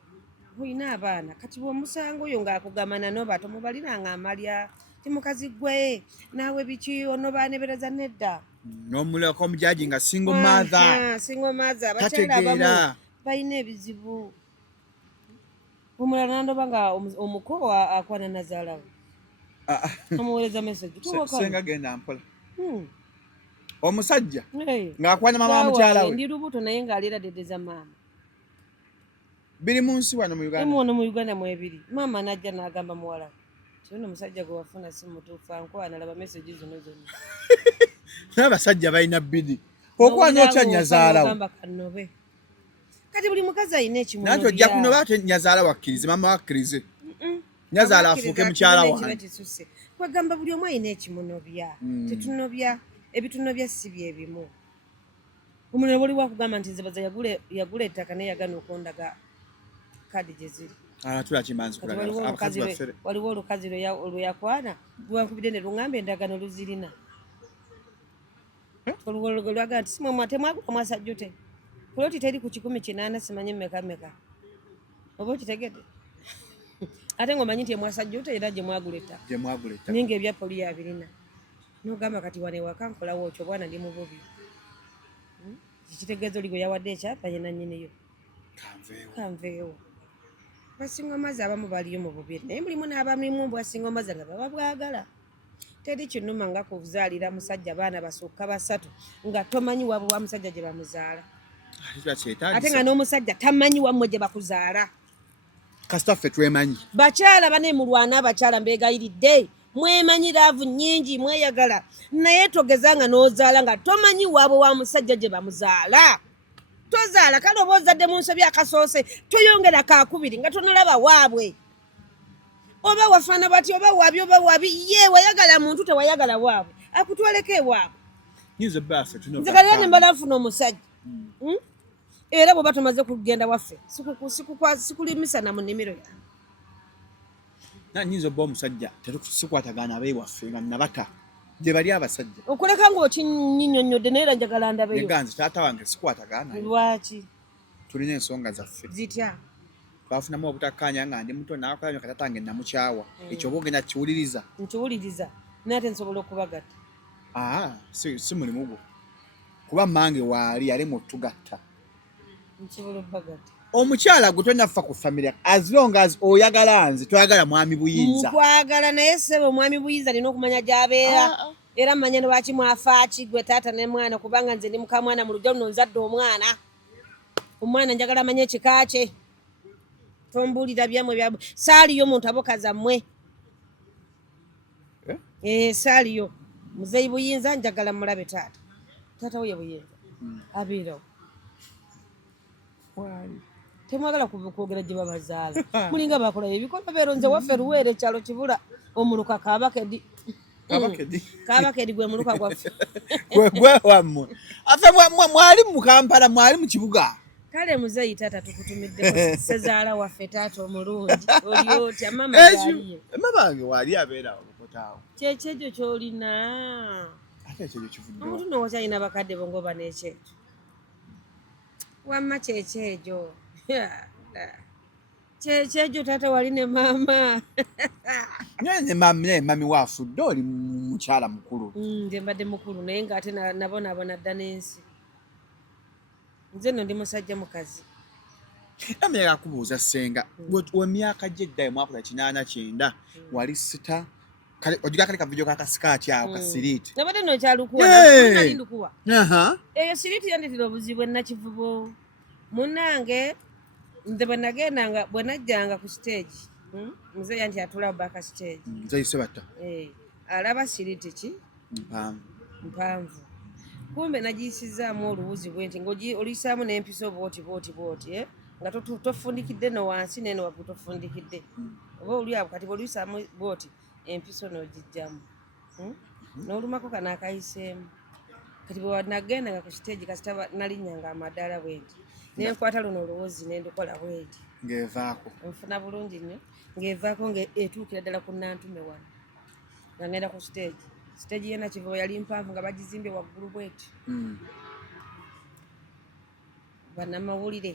olina abaana kati bw'omusanga oyo ng'akugamba nanoba tomubaliranga amalya ti mukazi gwe naawe biki onobanebereza nedda n'omulako omujaji nga single mother abakyala abamu balina ebizibu omulala nandoba nga omuko akwana nazaalawe amuweereza message senga genda mpola omusajja ng'akwana mama wamukyala we ndi lubuto naye ng'aliira dedeza maama biri mu nsi wano mu Uganda mwebiri maama najja n'agamba muwala kino omusajja gwe wafuna si mutuufu anko analaba message zino zonna n'abasajja balina bbidi okwana otya nyazaalawo kati buli mukazi alina ekimunobya nanti ojja kunoba ate nyazaala wakkirize mama wakkirize nyazaala afuuke mukyala wange kwagamba buli omu alina ekimunobya tetunobya ebitunobya si byebimu omulala waliwo akugamba nti nze baza yagula ettaka naye yagana okundaga kadi gye ziri waliwo olukazi lweyakwana lwankubidde ne luŋŋamba endagano luzirina olwagamba nti simwe temwagula mwasajjute kuloti teri ku 18 simanyi meka oba okitegedde ate ng'omanyi nti emwasajjute era gye mwagula ettaka ninga ebya poli yabirina n'ogamba kati wane waka nkolawo otyo bwana ndi mu bubi kitegeeza oli gwe yawadde ekyapa ye nannyiniyo kanveewo basinga amazzi abamu baliyo mu bubiri naye mulimu n'abamimu bwasinga amazzi nga baba bwagala teri kinuma nga kuzaalira musajja baana basukka 3 nga tomanyi wabwe wa musajja gye bamuzaala ate nga n'omusajja tamanyi wammwe gye bakuzaala kasita ffe twemanyi bakyala bane mulwana abakyala mbeegayiridde mwemanyi laavu nnyingi mweyagala naye togeza nga n'ozaala nga tomanyi waabwe wa musajja gye bamuzaala tozaala kale oba ozadde mu nsobi akasoose toyongera kakubiri nga tonalaba waabwe oba wafana bati oba wabi ye wayagala muntu tewayagala waabwe akutwaleko ewaabwe Nyinza baffe nze kale ne mbala nfuna omusajja era bwe batumaze kugenda waffe sikulimisa na mu nnimiro yange nyinza obba omusajja tetusikwatagana abewaffe nga nabata gye bali abasajja okuleka ng'okinnyonnyodde naye era njagala ndabeyo neganzi taata wange sikwatagana lwaki tulina ensonga zaffe zitya twafunamu obutakkaanya nga ndi muto naakola nnyo katatange namukyawa ekyo oba ogenda kiwuliriza nkiwuliriza naye ate nsobola okubagatta si mulimu gwo kuba mmange waali yali mutugatta nsobola okubagatta omukyala gwe tonaffa ku famire as long as oyagala nze toyagala mwami buyinza nkwagala naye ssebo omwami buyinza alina okumanya gy'abeera era mmanya ne lwaki mwafaaki gwe taata ne mwana kubanga nze ndi mukamwana mu lujja luno nzadde omwana njagala amanye ekika kye tombuulira byamwe byabwe saaliyo muntu aboka zammwe saaliyo muzeeyi buyinza njagala mulabe taata we ye buyinza abeerawo temwagala kwogera gye babazaala mulinga bakolayo ebikola beeronze waffe luweere ekyalo kibula omuluka kabakedi gwe muluka gwaffe gwe wammwe afe mwali mu Kampala mwali mu kibuga kale muzeeyi taata tukutumiddeko sezaala waffe taata omulungi oli otya mama yaliye mamange waali abeera okotaawo kyekyejo kyolina ate ekyejo kivudde omuntu nowakyalina bakadde bo ngoba n'ekyejo wamma kyekyejo kyekyejo taata wali ne maama ne mami waafudde oli mukyala mukulu nze mbadde mukulu naye ng'ate nabonaabona dda n'ensi nze nno ndi musajja mukazi amera akubuuza senga wemyaka gye eddayo mwakola 89 wali sita kale ojiga kale kavidiyo kakasikaati awo kasiriiti nabadde nno kyalukuwanali ndukuwa eyo siriiti yandetera obuzibu ennakivubo munnange nze bwe najjanga ku stage muzeeya nti atula baka stage nzeyise batta alaba siriiti ki mpanvu kumbe nagiyisizaamu oluwuzi bwe nti ng'oliyisaamu n'empiso booti nga tofundikidde no wansi neno waggulu tofundikidde oba oli abo kati bw'oliyisaamu booti empiso n'ogijjamu n'olumako kano akayiseemu kati bwe nagendanga ku stage kasita nalinnyanga amadaala bwenti nenkwata luno oluwuzi nendukola bwenti ng'evaako nfuna bulungi nnyo ng'evaako ng'etuukira ddala ku nantume wano nga ngenda ku stage yena kivubo yali mpanvu nga bagizimbye waggulu bweti bannamawulire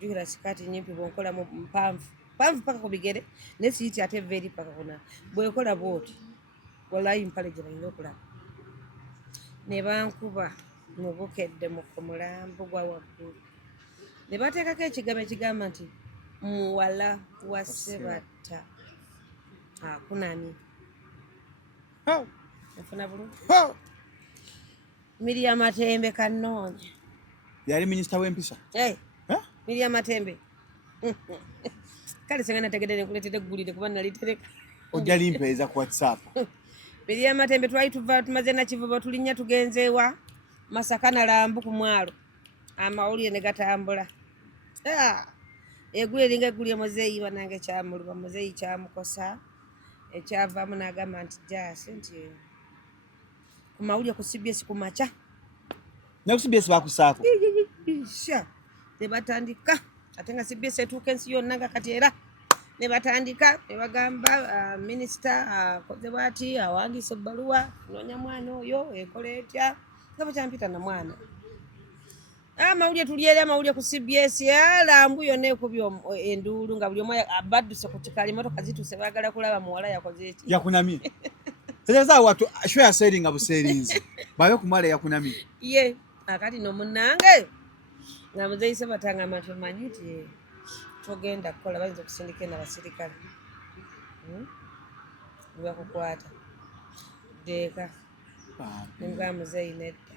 jukira sikaati nyimpi bwonkolamu mpanvu paka ku bigere ne siiti ate eva eri paka kuna bwekola bwoti walayi mpale gye balina okulaba ne bankuba mubukedde mu mulambo gwa waggulu ne bateekako ekigambo ekigamba nti muwala wa Ssebatta akunamye nafuna bulungi Miriam Matembe kannoonya yali minisita w'empisa Miriam Matembe kale senga nategedde nekuleetera eggulire kuba nalitereka ojja limpeeza ku WhatsApp Miriam Matembe twali tumaze nakivuba tulinnya tugenzeewa Masaka na Lambu ku mwalo amawulire ne gatambula eggulu eringa eggulu muzeeyi banange kyamuluba muzeeyi kyamukosa ekyavaamu n'agamba nti jaasi nti ku mawulire ku CBS ku makya ne ku CBS bakusaako ne batandika ate nga CBS etuuka ensi yonna nga kati era ne batandika ne bagamba minisita akoze bw'ati awandiise ebbaluwa noonya mwana oyo ekola etya nga bakyampita na mwana amawulire tuli eri amawulire ku CBS Lambu yonna ekubye enduulu nga buli omu abadduse ku kikala emmotoka zituuse baagala kulaba muwala yakoze eki yakunamye tegeeza watu shwe yaseeringa buseerinzi babe kumwala yakunamye ye akati no munnange nga muzeeyi Ssebatta ngamba nti omanyi nti togenda kukola bayinza okusindika na basirikale nebakukwata deeka nga muzeeyi nedda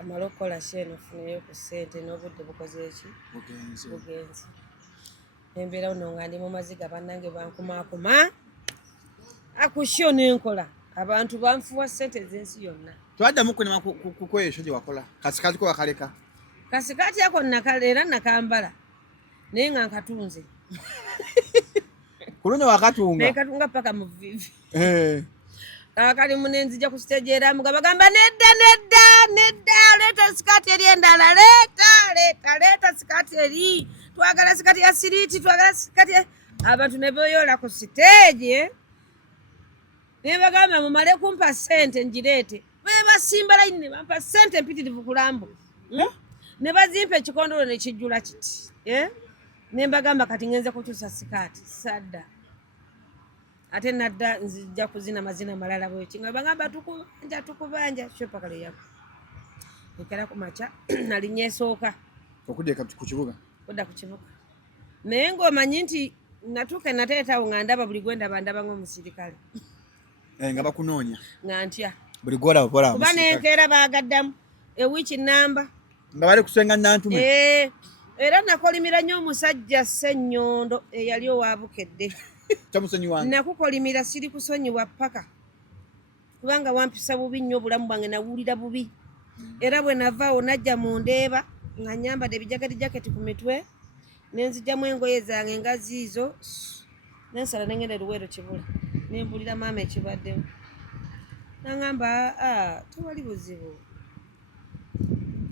amala okukola kyeno ofuneyo ku ssente n'obudde bukoze eki bugenzi embeerawo no nga ndi mu maziga bannange bankumaakuma akusyo nenkola abantu banfuwa ssente ez'ensi yonna twaddamu kunema kukwesho gye wakola kasikati ko wakaleka kasikati ako era nakambala naye nga nkatunze Kunonya wakatunga. Nekatunga paka mu vivi. Kali munenzija ku stage era mugamba nedda leta skati eri endala leta skati eri twagala skati ya siriti twagala skati abantu ne boyola ku stage ne bagamba mumale kumpa sente njirete beba simba line ne bampa sente mpitirivu kulambo ne bazimpe chikondolo ne kijula kiti ne mbagamba kati ngenze kutusa skati sadda ate nadda nzija kuzina mazina malala bwe kinga bagamba tukubanja shopa kale yako ikala kumacha nali nyesooka okudeka ku kibuga oda ku kibuga naye ng'omanyi nti natuuka nateetawo nga ndaba buli gwenda bandaba ng'omusirikale nga bakunoonya nga ntya buli gwola bakola kuba nenkeera baagaddamu ewiiki namba nga bali kusenga nantume era nakolimira nnyo omusajja Ssenyondo eyali owaabukedde tamusonyi wange nakukolimira siri kusonyiwa paka kubanga wampisa bubi nnyo obulamu bwange nawulira bubi era bwe navaawo najja mu ndeeba nga nyambadde ebijagati ku mitwe nenzijjamu engoye zange nga ziizo nensala nengenda Luweero Kibula nembulira maama ekibaddemu nangamba tewali buzibu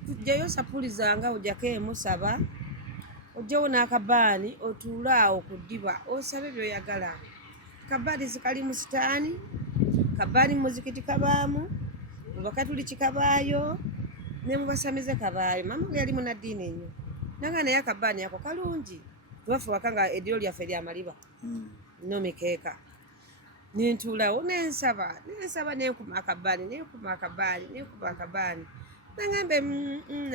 tujjayo sapuli zange ojjako emusaba ojjawo n'akabaani otuule awo ku ddiba osabe by'oyagala kabaani zikali mu sitaani kabaani muzikiti kabaamu mubakatuli kikabaayo ne mubasamize kabaayo mama yali munaddiini ennyo nanga naye akabaani ako kalungi tubafe waka nga eddiro lyaffe lyamaliba nomikeeka nentuulawo nensaba nenkuma akabaani nangambe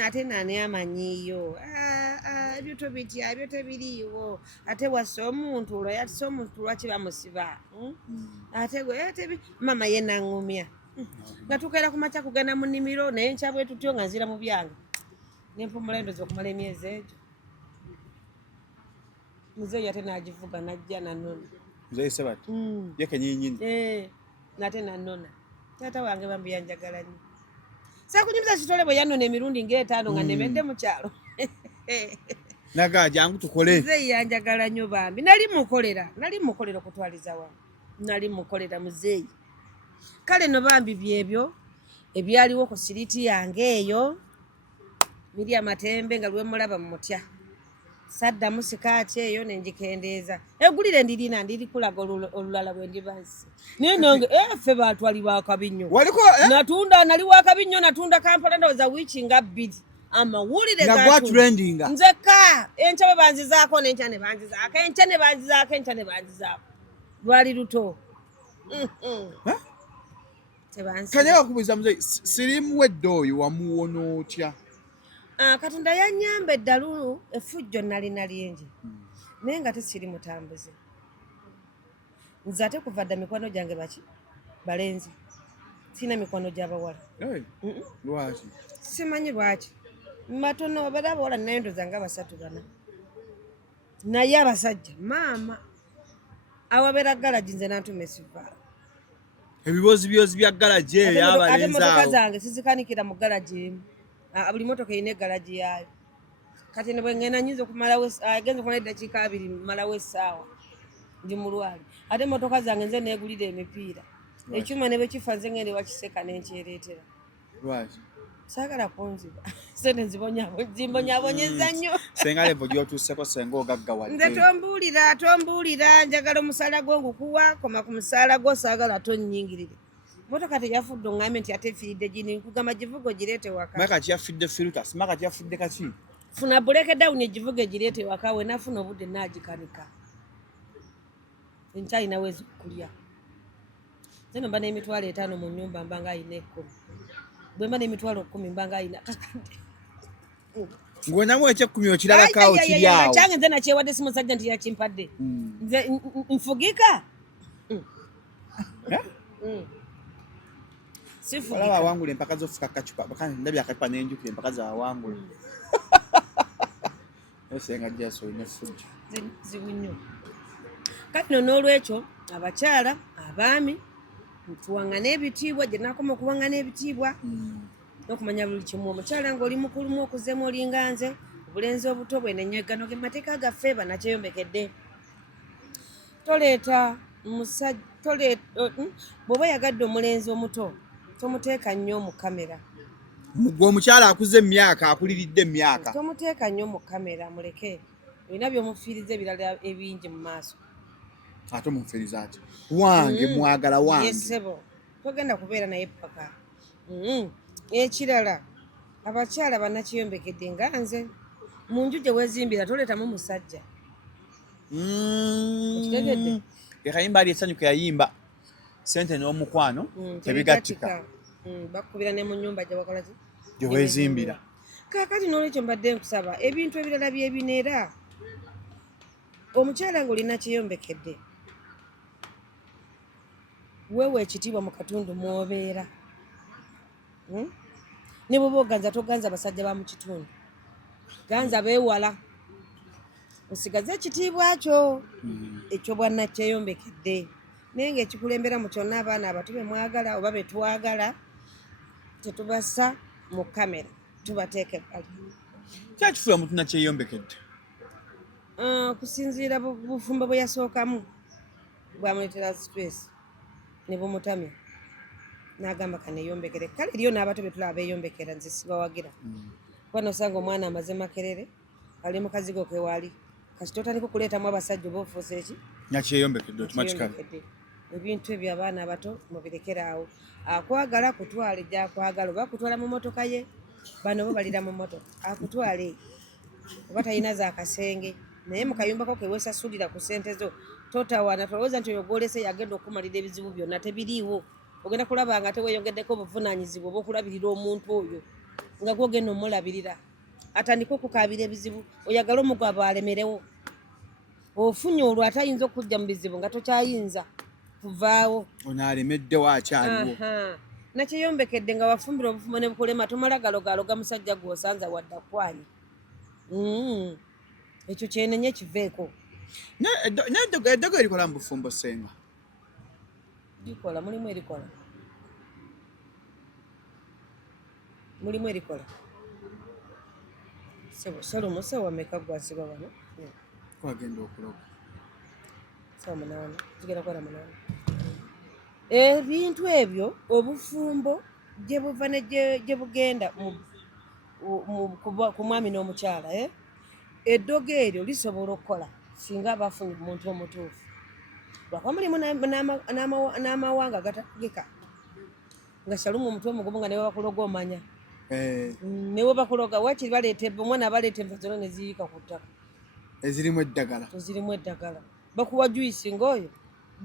ate nani amanyiyo ebyo tobitya ebyo tebiriiwo ate wase omuntu olwo yatise omuntu lwaki bamusiba ate gwe mama ye naŋŋumya nga tukeera kumakya kugenda mu nnimiro naye nkyabwe tutyo nga nzira mu byange nempumula endozi okumala emyezi egyo muzeeyi ate nagivuga najja nanona muzeeyi Sebat yekenyinyini nate nanona taata wange bambi yanjagala nnyo sakunyumiza kitole bwe yanona emirundi ng'etaano nga nemedde mu kyalo naga jangu tukole muzeeyi yanjagala nnyo bambi nali mukolera okutwaliza wamu nali mukolera muzeeyi kale no bambi byebyo ebyaliwo ku siriti yange eyo miri amatembe nga lwe mulaba mutya saddamu sikaati eyo nenjikendeeza egulire ndirina ndirikulaga olulala bwe ndibansi naye nange ffe baatwali bakabinyo waliko nali wakabinyo natunda Kampala ndowooza wiiki nga 2 amawulire trendinga nzeka enkya bwe banzizaako nenkya ne banzizaako enkya ne banzizaako lwali luto kanye bakubuuza muzeeyi sirimu wedde oyo wamuwona otya Katonda yannyamba eddalu effujjo nalina lingi naye nga tesiri mutambuze nze ate kuva dda mikwano gyange baki balenzi sina mikwano gy'abawala lwaki simanyi lwaki matono obeera abawala naye ndoza nga 3-4 naye abasajja maama awabeera galagi nze nantuma esivaala ebiboozi bya galagi eyo yabalenzi ate motoka zange sizikanikira mu galagi emu buli motoka erina egalagi yaayo kati ne bwe ngenda nyinza okumalawo agenza okumala eddakiika 2 malawo essaawa ndi mulwali ate motoka zange nze neegulira emipiira ekyuma ne bwe kifa nze ngende wakiseka nenkyereetera lwaki saagala kunziba sente zimbonyabonyeza nnyo senga levo gyotuuseko senga ogaggawadde nze tombuulira njagala omusaala gwo ngukuwa koma ku musaala gwo saagala tonnyingirire motoka teyafudde oŋŋambye nti ate efiiridde gini nkugamba givuga ogireete waka maka kyafidde filter simaka kyafidde kaki funa breakdown egivuga egireete waka we nafuna obudde naagikanika enkyalina wezi okulya nze nomba n'emitwalo 5 mu nnyumba mbanga ayina 10 bwe mba n'emitwalo 10 mbanga ayina kakadde ng'onamu ekyekumi okirabakawo kiri awo kyange nze nakyewadde si musajja nti yakimpadde nze nfugika olaba awangula empaka zofuka kacupa bakandi ndabye akacupa nenjukira empaka zawangula esenga jaso ine fujja zibu nnyo kati n'olwekyo abakyala abaami tuwaŋŋana ebitiibwa gye nakoma okuwaŋŋana ebitiibwa n'okumanya buli kimu omukyala ng'oli mukulumu okuzeemu olinga nze obulenzi obuto bwe nenyeggano ge mateeka gaffe banakyeyombekedde toleeta musajja bw'oba yagadde omulenzi omuto tomuteeka nnyo mu kamera. Gwe omukyala akuze emyaka akuliridde emyaka Tomuteeka nnyo mu kamera, muleke. Olina by'omufiiriza ebirala ebingi mu maaso. ate omufiriza ati wange mwagala wange. Yesebo togenda kubeera naye paka. Ekirala abakyala bannakiyombekedde nga nze mu nju gye weezimbira toleetamu musajja. Okitegedde? Ekayimba ali essanyu ke yayimba sente n'omukwano tebigattika. Bakubira ne mu nnyumba gye wakola ki? Gye weezimbira. Kaakati n'olwekyo mbadde nkusaba ebintu ebirala by'ebinera. Omukyala ng'olina kiyombekedde weewe ekitiibwa mu katundu mw'obeera. Ne bw'oba oganza toganza abasajja ba mu kitundu, ganza beewala osigaze ekitiibwa kyo ekyo bwanna kyeyombekedde. Naye ng'ekikulembera mu kyonna abaana abato be mwagala oba be twagala tetubassa mu kamera, tubateeka ebbali. Kyakifuula omuntu nakyeyombekedde. Kusinziira bufumbo bwe yasookamu bwamuleetera stress ne bumutamya n'agamba kaneeyombekere. Kale eriyo n'abato be tulaba beeyombekera, nze sibawagira. Kuba nosanga omwana amaze makerere ali mu kazigo ke waali kati totandika okuleetamu abasajja oba ofuuse eki Nakyeyombekedde automatically. ebintu ebyo abaana abato mubirekere awo. Akwagala kutwale gy'akwagala oba kutwala mu motoka ye, bano bo balira mu motoka akutwale oba talina za kasenge naye mu kayumbako ke weesasulira ku ssente zo totawaana tolowooza nti oyo gw'olese yagenda okumalira ebizibu byonna tebiriiwo. Ogenda kulaba nga teweeyongeddeko obuvunaanyizibwa oba okulabirira omuntu oyo nga gw'ogenda omulabirira atandika okukaabira ebizibu oyagala omugabo alemerewo. Ofunye olwo atayinza okujja mu bizibu nga tokyayinza kuvaawo. Ono alemeddewo akyaliwo. Nakyeyombekedde nga wafumbira obufumbo ne bukulema tomala galogaloga musajja gw'osanza wadde akwanye. Ekyo kyenenye kiveeko. Eddogo erikola mu bufumbo senga. Likola mulimu erikola. Mulimu erikola. Salomo sawa meka gwasiba wano. Kwagenda okuloga. Sawa munaana. Tugenda kola munaana. Ebintu ebyo obufumbo gye buva ne gye bugenda ku mwami n'omukyala eddogo eryo lisobola okukola singa bafunye omuntu omutuufu. Lwakuba mulimu n'amawanga agategeka nga Shalumu omutwe omugumu nga newe bakuloga omanya. Newe bakuloga wakiri baleeta omwana abaleeta enva zonna ne ziyiika ku ttaka ezirimu eddagala. Ezirimu eddagala. Bakuwa juyisi ng'oyo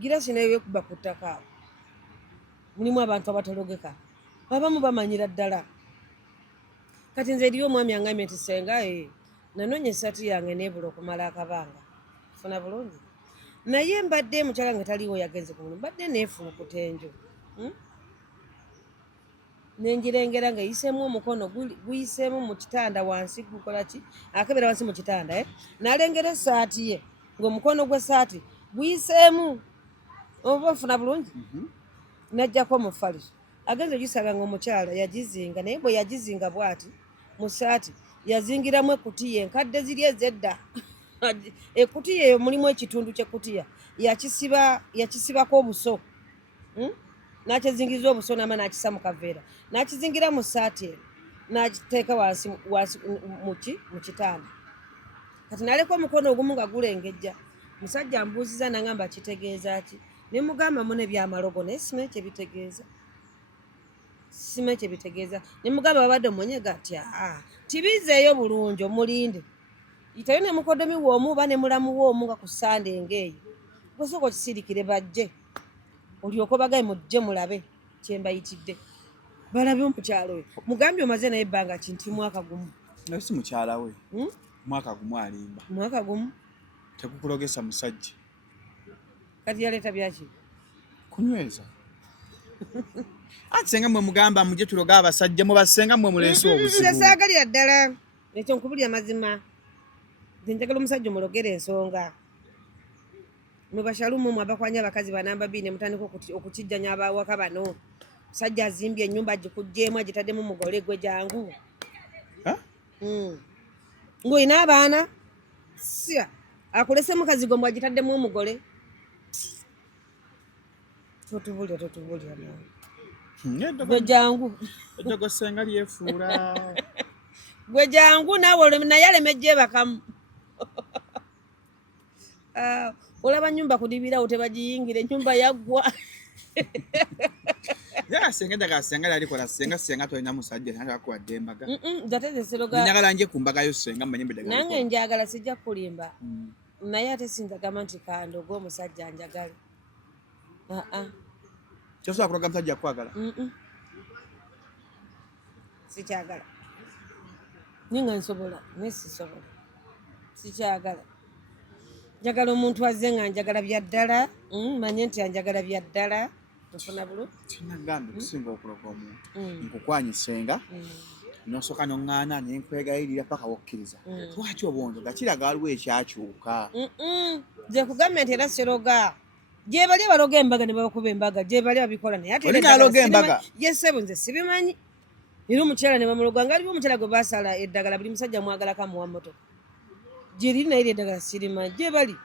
girasi nayo yekuba ku ttaka awo. Mulimu abantu abatalogeka abamu bamanyira ddala. Kati nze eriyo omwami angambye nti senga nanoonya essaati yange neebula okumala akabanga funa bulungi naye mbadde mukyala nga taliiwo yagenze ku mulimu mbadde neefulukuta enjo nenjirengera ng'eyiseemu omukono guyiseemu mu kitanda wansi gukola ki akebera wansi mu kitanda nalengera essaati ye ng'omukono gw'essaati guyiseemu oba funa bulungi najjako omufaliso agenze ogisanga ng'omukyala yagizinga naye bwe yagizinga bw'ati mu ssaati yazingiramu ekutiya enkadde ziri ez'edda. Ekutiya eyo mulimu ekitundu ky'ekutiya yakisibako obuso n'akyezingiza obuso n'ama n'akisa mu kaveera n'akizingira mu ssaati eyo n'akiteeka wansi mu kitanda. Kati naleka omukono ogumu nga gulengejja musajja ambuuziza n'angamba kitegeeza ki ne mugamba mune byamalogo naye simanyi kye bitegeeza ne mugamba babadde omunyega ati tibizeeyo bulungi omulinde yitayo ne mukodomi w'omu oba ne mulamu w'omu nga ku ssande ng'eyo gosooka okisirikire bajje olyoke obagaye mujje mulabe kyembayitidde balabe omukyalo oyo mugambye omaze naye ebbanga kinti mwaka gumu. Naye si mukyala we mwaka gumu alimba. Mwaka gumu tekukulogesa musajja. Kati yaleeta byaki kunyweza. Ati senga mwe mugamba mujje tuloga abasajja mubasenga mwe muleese obuzibu. Nze saagalira ddala ekyo nkubulira mazima nze njagala omusajja omulogera ensonga. Mwe Bashalumu mwe abakwanya abakazi banamba bbiri ne mutandika okukijjanya abawaka bano. Musajja azimbye ennyumba agikuggyeemu agitaddemu umugole gwe jangu. Ng'olina abaana akulese mukazi gwe agitaddemu omugole totubulya nawe Ngeddo gwe jangu ejogo senga lyefuula. gwe jangu naawe naye alemejje bakamu olaba nyumba kudibirawo tebagiyingira ennyumba yaggwa Ya senga daga senga alikola senga tolina musajja nataka kuwadde embaga. jatezeseroga Njagala nje kumbaga yo senga manyembe daga. nange njagala sijja kulimba naye ate sinzagamba nti kando gw'omusajja njagala Kyosobola kulaga musajja kwagala. sikyagala ninga nsobola naye sisobola sikyagala njagala omuntu azze nga njagala bya ddala manye nti anjagala bya ddala tofuna bulu Kinagambe kusinga okuloga omuntu. Nkukwanyisenga. Nosooka noŋŋaana nenkwegayirira paka wokkiriza. Lwaki obwonzo gakiraga waliwo ekyakyuka. gye kugambe nti era seroga gye bali abaloga embaga ne babakuba embaga gye bali abikola naye ate Oli n'aloga embaga? yesebo nze sibimanyi era omukyala ne bamuloga nga aliwo omukyala gwe baasala eddagala buli musajja mwagalako amuwa mmotoka gye liri naye eddagala sirimanyi gye bali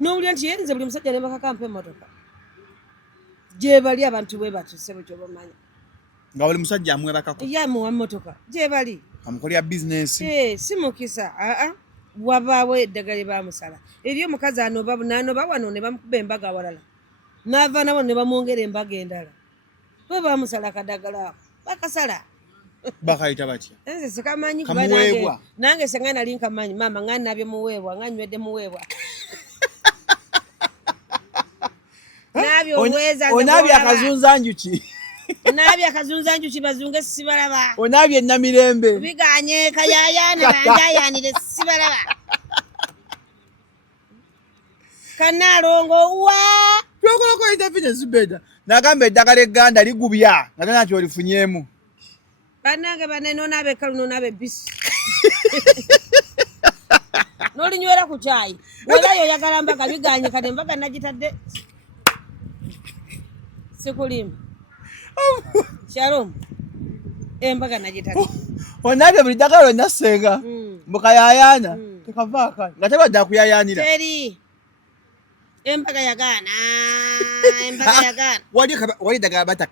n'owulira nti yenze buli musajja ne bakakampa emmotoka gye bali abantu bwe batuuse bwe kyobamanyi Nga buli musajja amwebakako. ye amuwa mmotoka gye bali Amukolera bizinesi. si mukisa wabaawo eddagala bamusala eri omukazi n'anoba wano ne bamukuba embaga awalala n'ava nabo ne bamwongera embaga endala bwe bamusala akadagala bakasala Bakayita batya. nze sikamanyi Kamuweebwa. nange senga nali nkamanyi maama nga nabye muweebwa nga nywedde muweebwa nabye obuweza Onaabye akazunza njuki. nabye akazunza njuki bazunge sibalaba Onaabye namirembe. biganye kayayaana banjayaanire sibalaba kanalongo wa Twokolako interference beda. Nagamba eddagala egganda ligubya. Natana nti olifunyemu. banange banene onaabe ekalu n'onaabe bisi n'olinywera ku kyayi werayo oyagala mbaga biganye kati embaga nagitadde sikulimba shalom embaga nagitadde Onaabye buli ddagala olina senga. Mbukayayaana. Tekavaaka. Nga tebadde akuyayaanira. teri embaga yagaana embaga yagaana Wali eddagala bata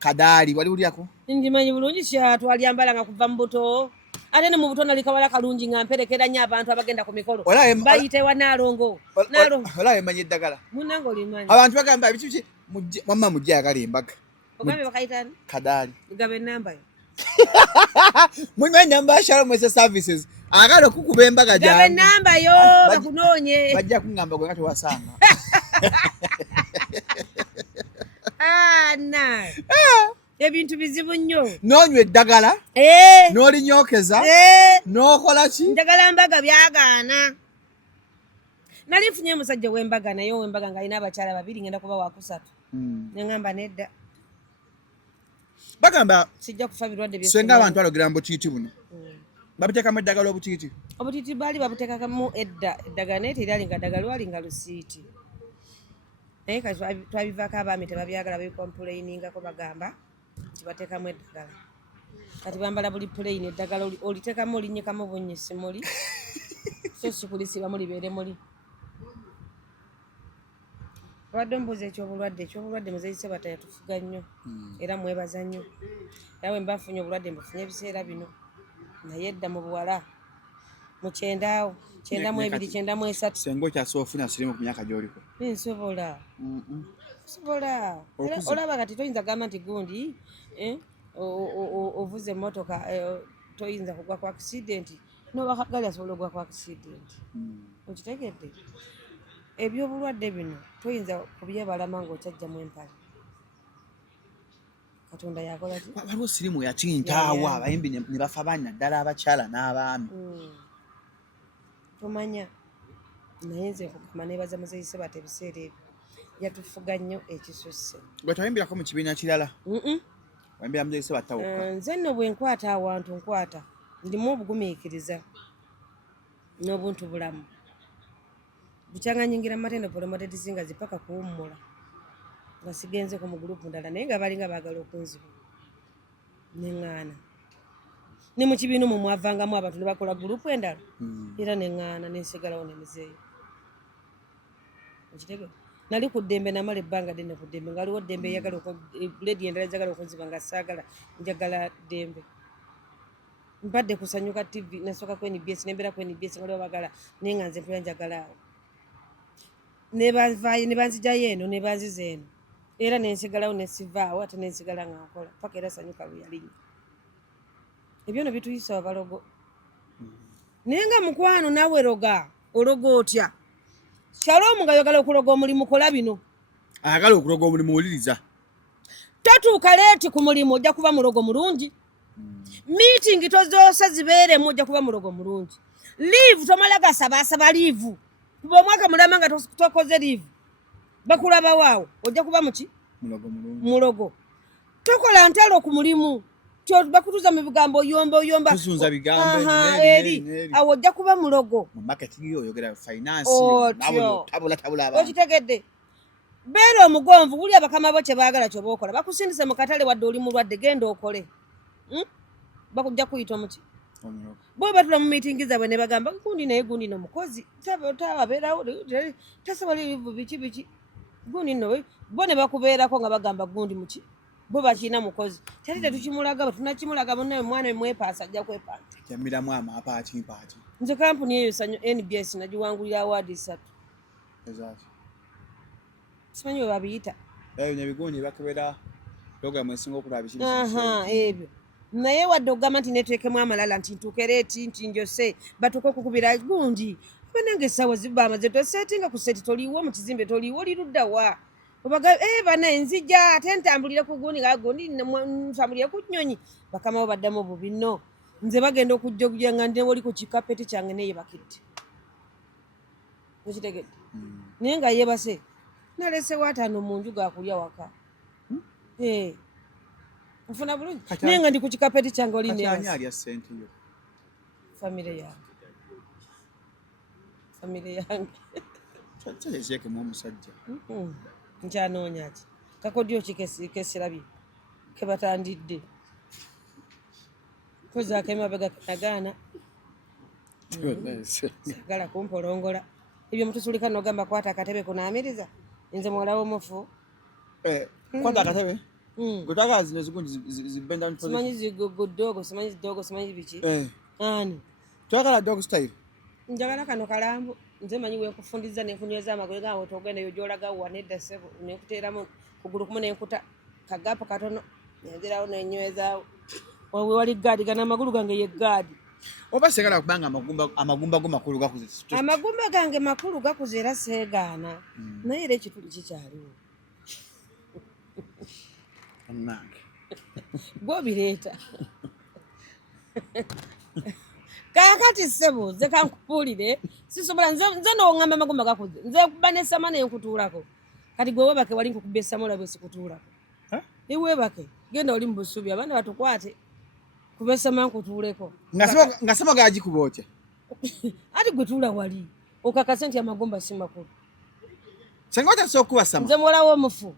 kadaali wali ulyako? ndimanyi bulungi kyatwalyambalanga kuva mu buto ate ne mu buto nali kawala kalungi nga mperekera nnyo abantu abagenda ku mikolo bayite wa naalongo Olaba emanyi eddagala. munange olimanyi Abantu bagamba biki wamma mujja ayagala embaga. ogambe bakayitani Kadaali. gaba enambayo Munywa namba Shalom Services. Agala okukuba embaga gaba gyange. enambayo bakunoonye Bajja kungamba gwe nga tewasanga. ana ebintu bizibu nnyo Noonywa eddagala, n'olinyokeza, n'okola ki? njagala mbaga byagaana nali nfunye omusajja w'embaga naye ow'embaga ng'alina abakyala babiri ngenda kuba wakusatu neŋŋamba nedda Bagamba sijja kufa birwadde senga abantu balogera mu butiiti buno. Babiteekamu eddagala obutiiti. obutiiti baali babuteekakamu edda eddagala naye teryali nga ddagala lwali nga lusiiti naye kati twabivaako abaami tebabyagala bekompulayiningako bagamba tibateekamu eddagala kati bambala buli pulayini eddagala oliteekamu olinyikamu bunnyisi muli so sikulisiba muli beere muli obadde ombuuza ekyobulwadde muzeyise bata yatufuga nnyo era mwebaza nnyo era bwe mbafunye obulwadde mbufunye ebiseera bino naye edda mu buwala mu kyendaawo 92 Senga okyasobola ofuna sirimu ku myaka gy'oliko. nsobola olaba kati toyinza gamba nti gundi ovuze emmotoka toyinza kugwa ku accidenti nobakagali asobola okugwa ku accidenti okitegedde ebyobulwadde bino toyinza kubyebalama ng'okyajjamu empale katonda yakola ki Waliwo sirimu yatintaawo abayimbi ne bafa banna ddala abakyala n'abaami. tomanya naye nze nkugamba neebaza muzeyise bata ebiseera ebyo yatufuga nnyo ekisusse. Gwe twayimbirako mu kibiina kirala? Wayimbira muzeyise bata wokka? Nze nno bwe nkwata awantu nkwata ndimu obugumiikiriza n'obuntu bulamu bukyanga nyingira mu matendo promoted zinga zipaka kuwummula nga sigenze ku mu gurupu ndala naye nga balinga baagala okunziba neŋŋaana ne mu kibiina omwo mwavangamu abantu ne bakola gurupu endala era neŋŋaana nensigalawo nemizeeyo ekitego nali ku ddembe namala ebbanga ddene ku ddembe ngaliwo ddembe eyagala ledi endala ezagala okuziba nga saagala njagala ddembe mpadde kusanyuka tv nasooka ku NBS nembeera ku NBS ngaliwo bagala naye nga nze mpula njagala awo ne banzijayo eno ne banziza eno era nensigalawo nesivaawo ate nensigala nga nkola paka era sanyuka lwe yalinnyo ebyo no bituyisa abalogo naye nga mukwano naawe roga ologa otya Shalom nga yagala okuloga omulimu kola bino ayagala okuloga omulimu wuliriza tatuuka leeti ku mulimu ojja kuba mulogo mulungi meeting tozoosa zibeeremu ojja kuba mulogo mulungi leave tomala gasaba leave kuba omwaka mulama nga tokoze leave bakulaba waawo ojja kuba muki mulogo tokola ntalo ku mulimu bakutuza mu bigambo yomba kusunza bigambo eri awo ojja kuba mulogo mu marketing oyogera finance tabula abantu okitegedde beera omugonvu buli abakama bo kye baagala kyoba okola bakusindise mu katale wadde oli mulwadde genda okole bakujja kuyita omuki bo batula mu meeting zaabwe ne bagamba gundi naye gundi no mukozi tababeerawo tasobola ebivu biki gundi no bo ne bakubeerako nga bagamba gundi muki bo bakina mukozi tali tetukimulaga tunakimulaga munne mwana mwepaasa ajja kwepaasa kyamiramu amapaati nze kampuni eyo sanyo NBS nagiwangulira award 3 exactly simanyi babiyita eyo nebigundi bakebera program esinga okulaba biki ebyo naye wadde ogamba nti neteekemu amalala nti ntukereeti nti njose batuka okukubira gundi banange essaawa ziba amaze tosetinga ku seti toliiwo mu kizimbe toliiwo oli ludda wa obaga bana enzija ate ntambulire ku gundi nga gundi ntambulire ku nnyonyi bakama bo baddamu bubi nno nze bagenda okujja nga ndi oli ku kikapeti kyange neeyebakidde okitegedde naye nga yeebase nalesewo ataano mu nju gakulya waka nfuna bulungi naye nga ndi ku kikapeti kyange oli neeyalya ssente yo famire yange kyalezeekemu omusajja nkyanoonya ki kakodyo kikesirabye kebatandidde kozaako emabega kenagaana sagala kumpolongola ebyo mutusulika nogamba kwata akatebe kunaamiriza nze mwolawo mufu kwata akatebe gwetwagala zino zigundi zibenda simanyi zigogodogo simanyi zidogo simanyi biki ani twagala dog style njagala kano kalambu nze manyi wenkufundiza nenkunyweza amagulu gawo togenda yo gyolaga wanedda ssebo nekuteeramu kugulu kumu nenkuta kagapu katono nenzirawo nenywezaawo wawe wali gaadi gana amagulu gange ye gaadi oba segala kubanga amagumba go makulu gakuze amagumba gange makulu gakuze era seegaana naye era ekituli kikyaliwo nange gwobireeta kakati ssebo nze kankubuulire sisobola nze noŋŋamba amagumba gakuze nze kuba nesama nenkutuulako kati gwe webake wali nkukuba essama olabwe sikutuulako iwebake genda oli mu busubi abaana batukwate kuba essama nkutuuleko nga sama gagikuba otya ati gwe tuula wali okakase nti amagumba si makulu senga otasobola okuba sama nze mwolawo omufu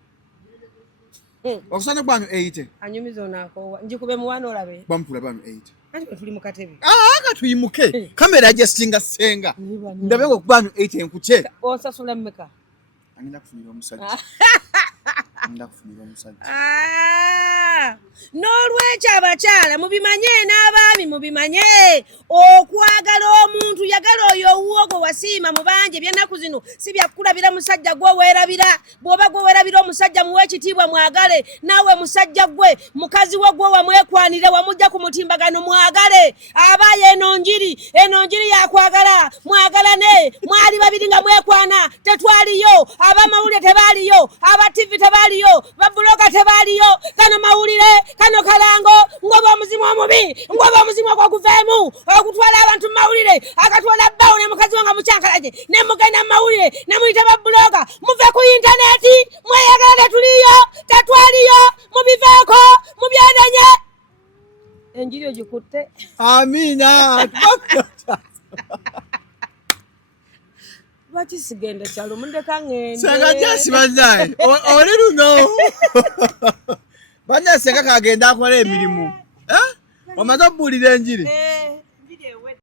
okusana gwanyu 80 anyumiza onaakowa njikube muwana olabe bamutula bwanyu 80 anti bwe tuli mu katebe aga tuyimuke kamera gyesinga senga ndabe nga okugwanyu 80 enkuke osasula mmeka agenda kufunira omusajja n'olwekyo abakyala mubimanye n'abaami mubimanye okwagala omuntu yagala oyo owuwo gwe wasiima mu bangi ebyennaku zino si byakulabira musajja gwoweerabira bw'oba gwoweerabira omusajja muwe ekitiibwa mwagale naawe musajja gwe mukazi we gwe wamwekwanire wamujja ku mutimbagano mwagale abaayo eno njiri yakwagala mwagalane mwali babiri nga mwekwana tetwaliyo abamawulire tebaaliyo aba TV tebaaliyo babuloga tebaaliyo kano mawulire kano kalango ngoba omuzimu omubi ngoba omuzimu ogwoguveemu okutwala abantu mu mawulire akatwala bbawo ne mukazi we nga mukyankalaje ne mugenda mu mawulire ne muyita babuloga muve ku intaneti mweyagala tetuliyo tetwaliyo mubiveeko mubyenenye enjiri ogikutte amiina bakisigenda kyalo mundeka ngende senga jasi bannaye oli luno bannaye senga kagenda akola emirimu omaze okubuulira enjiri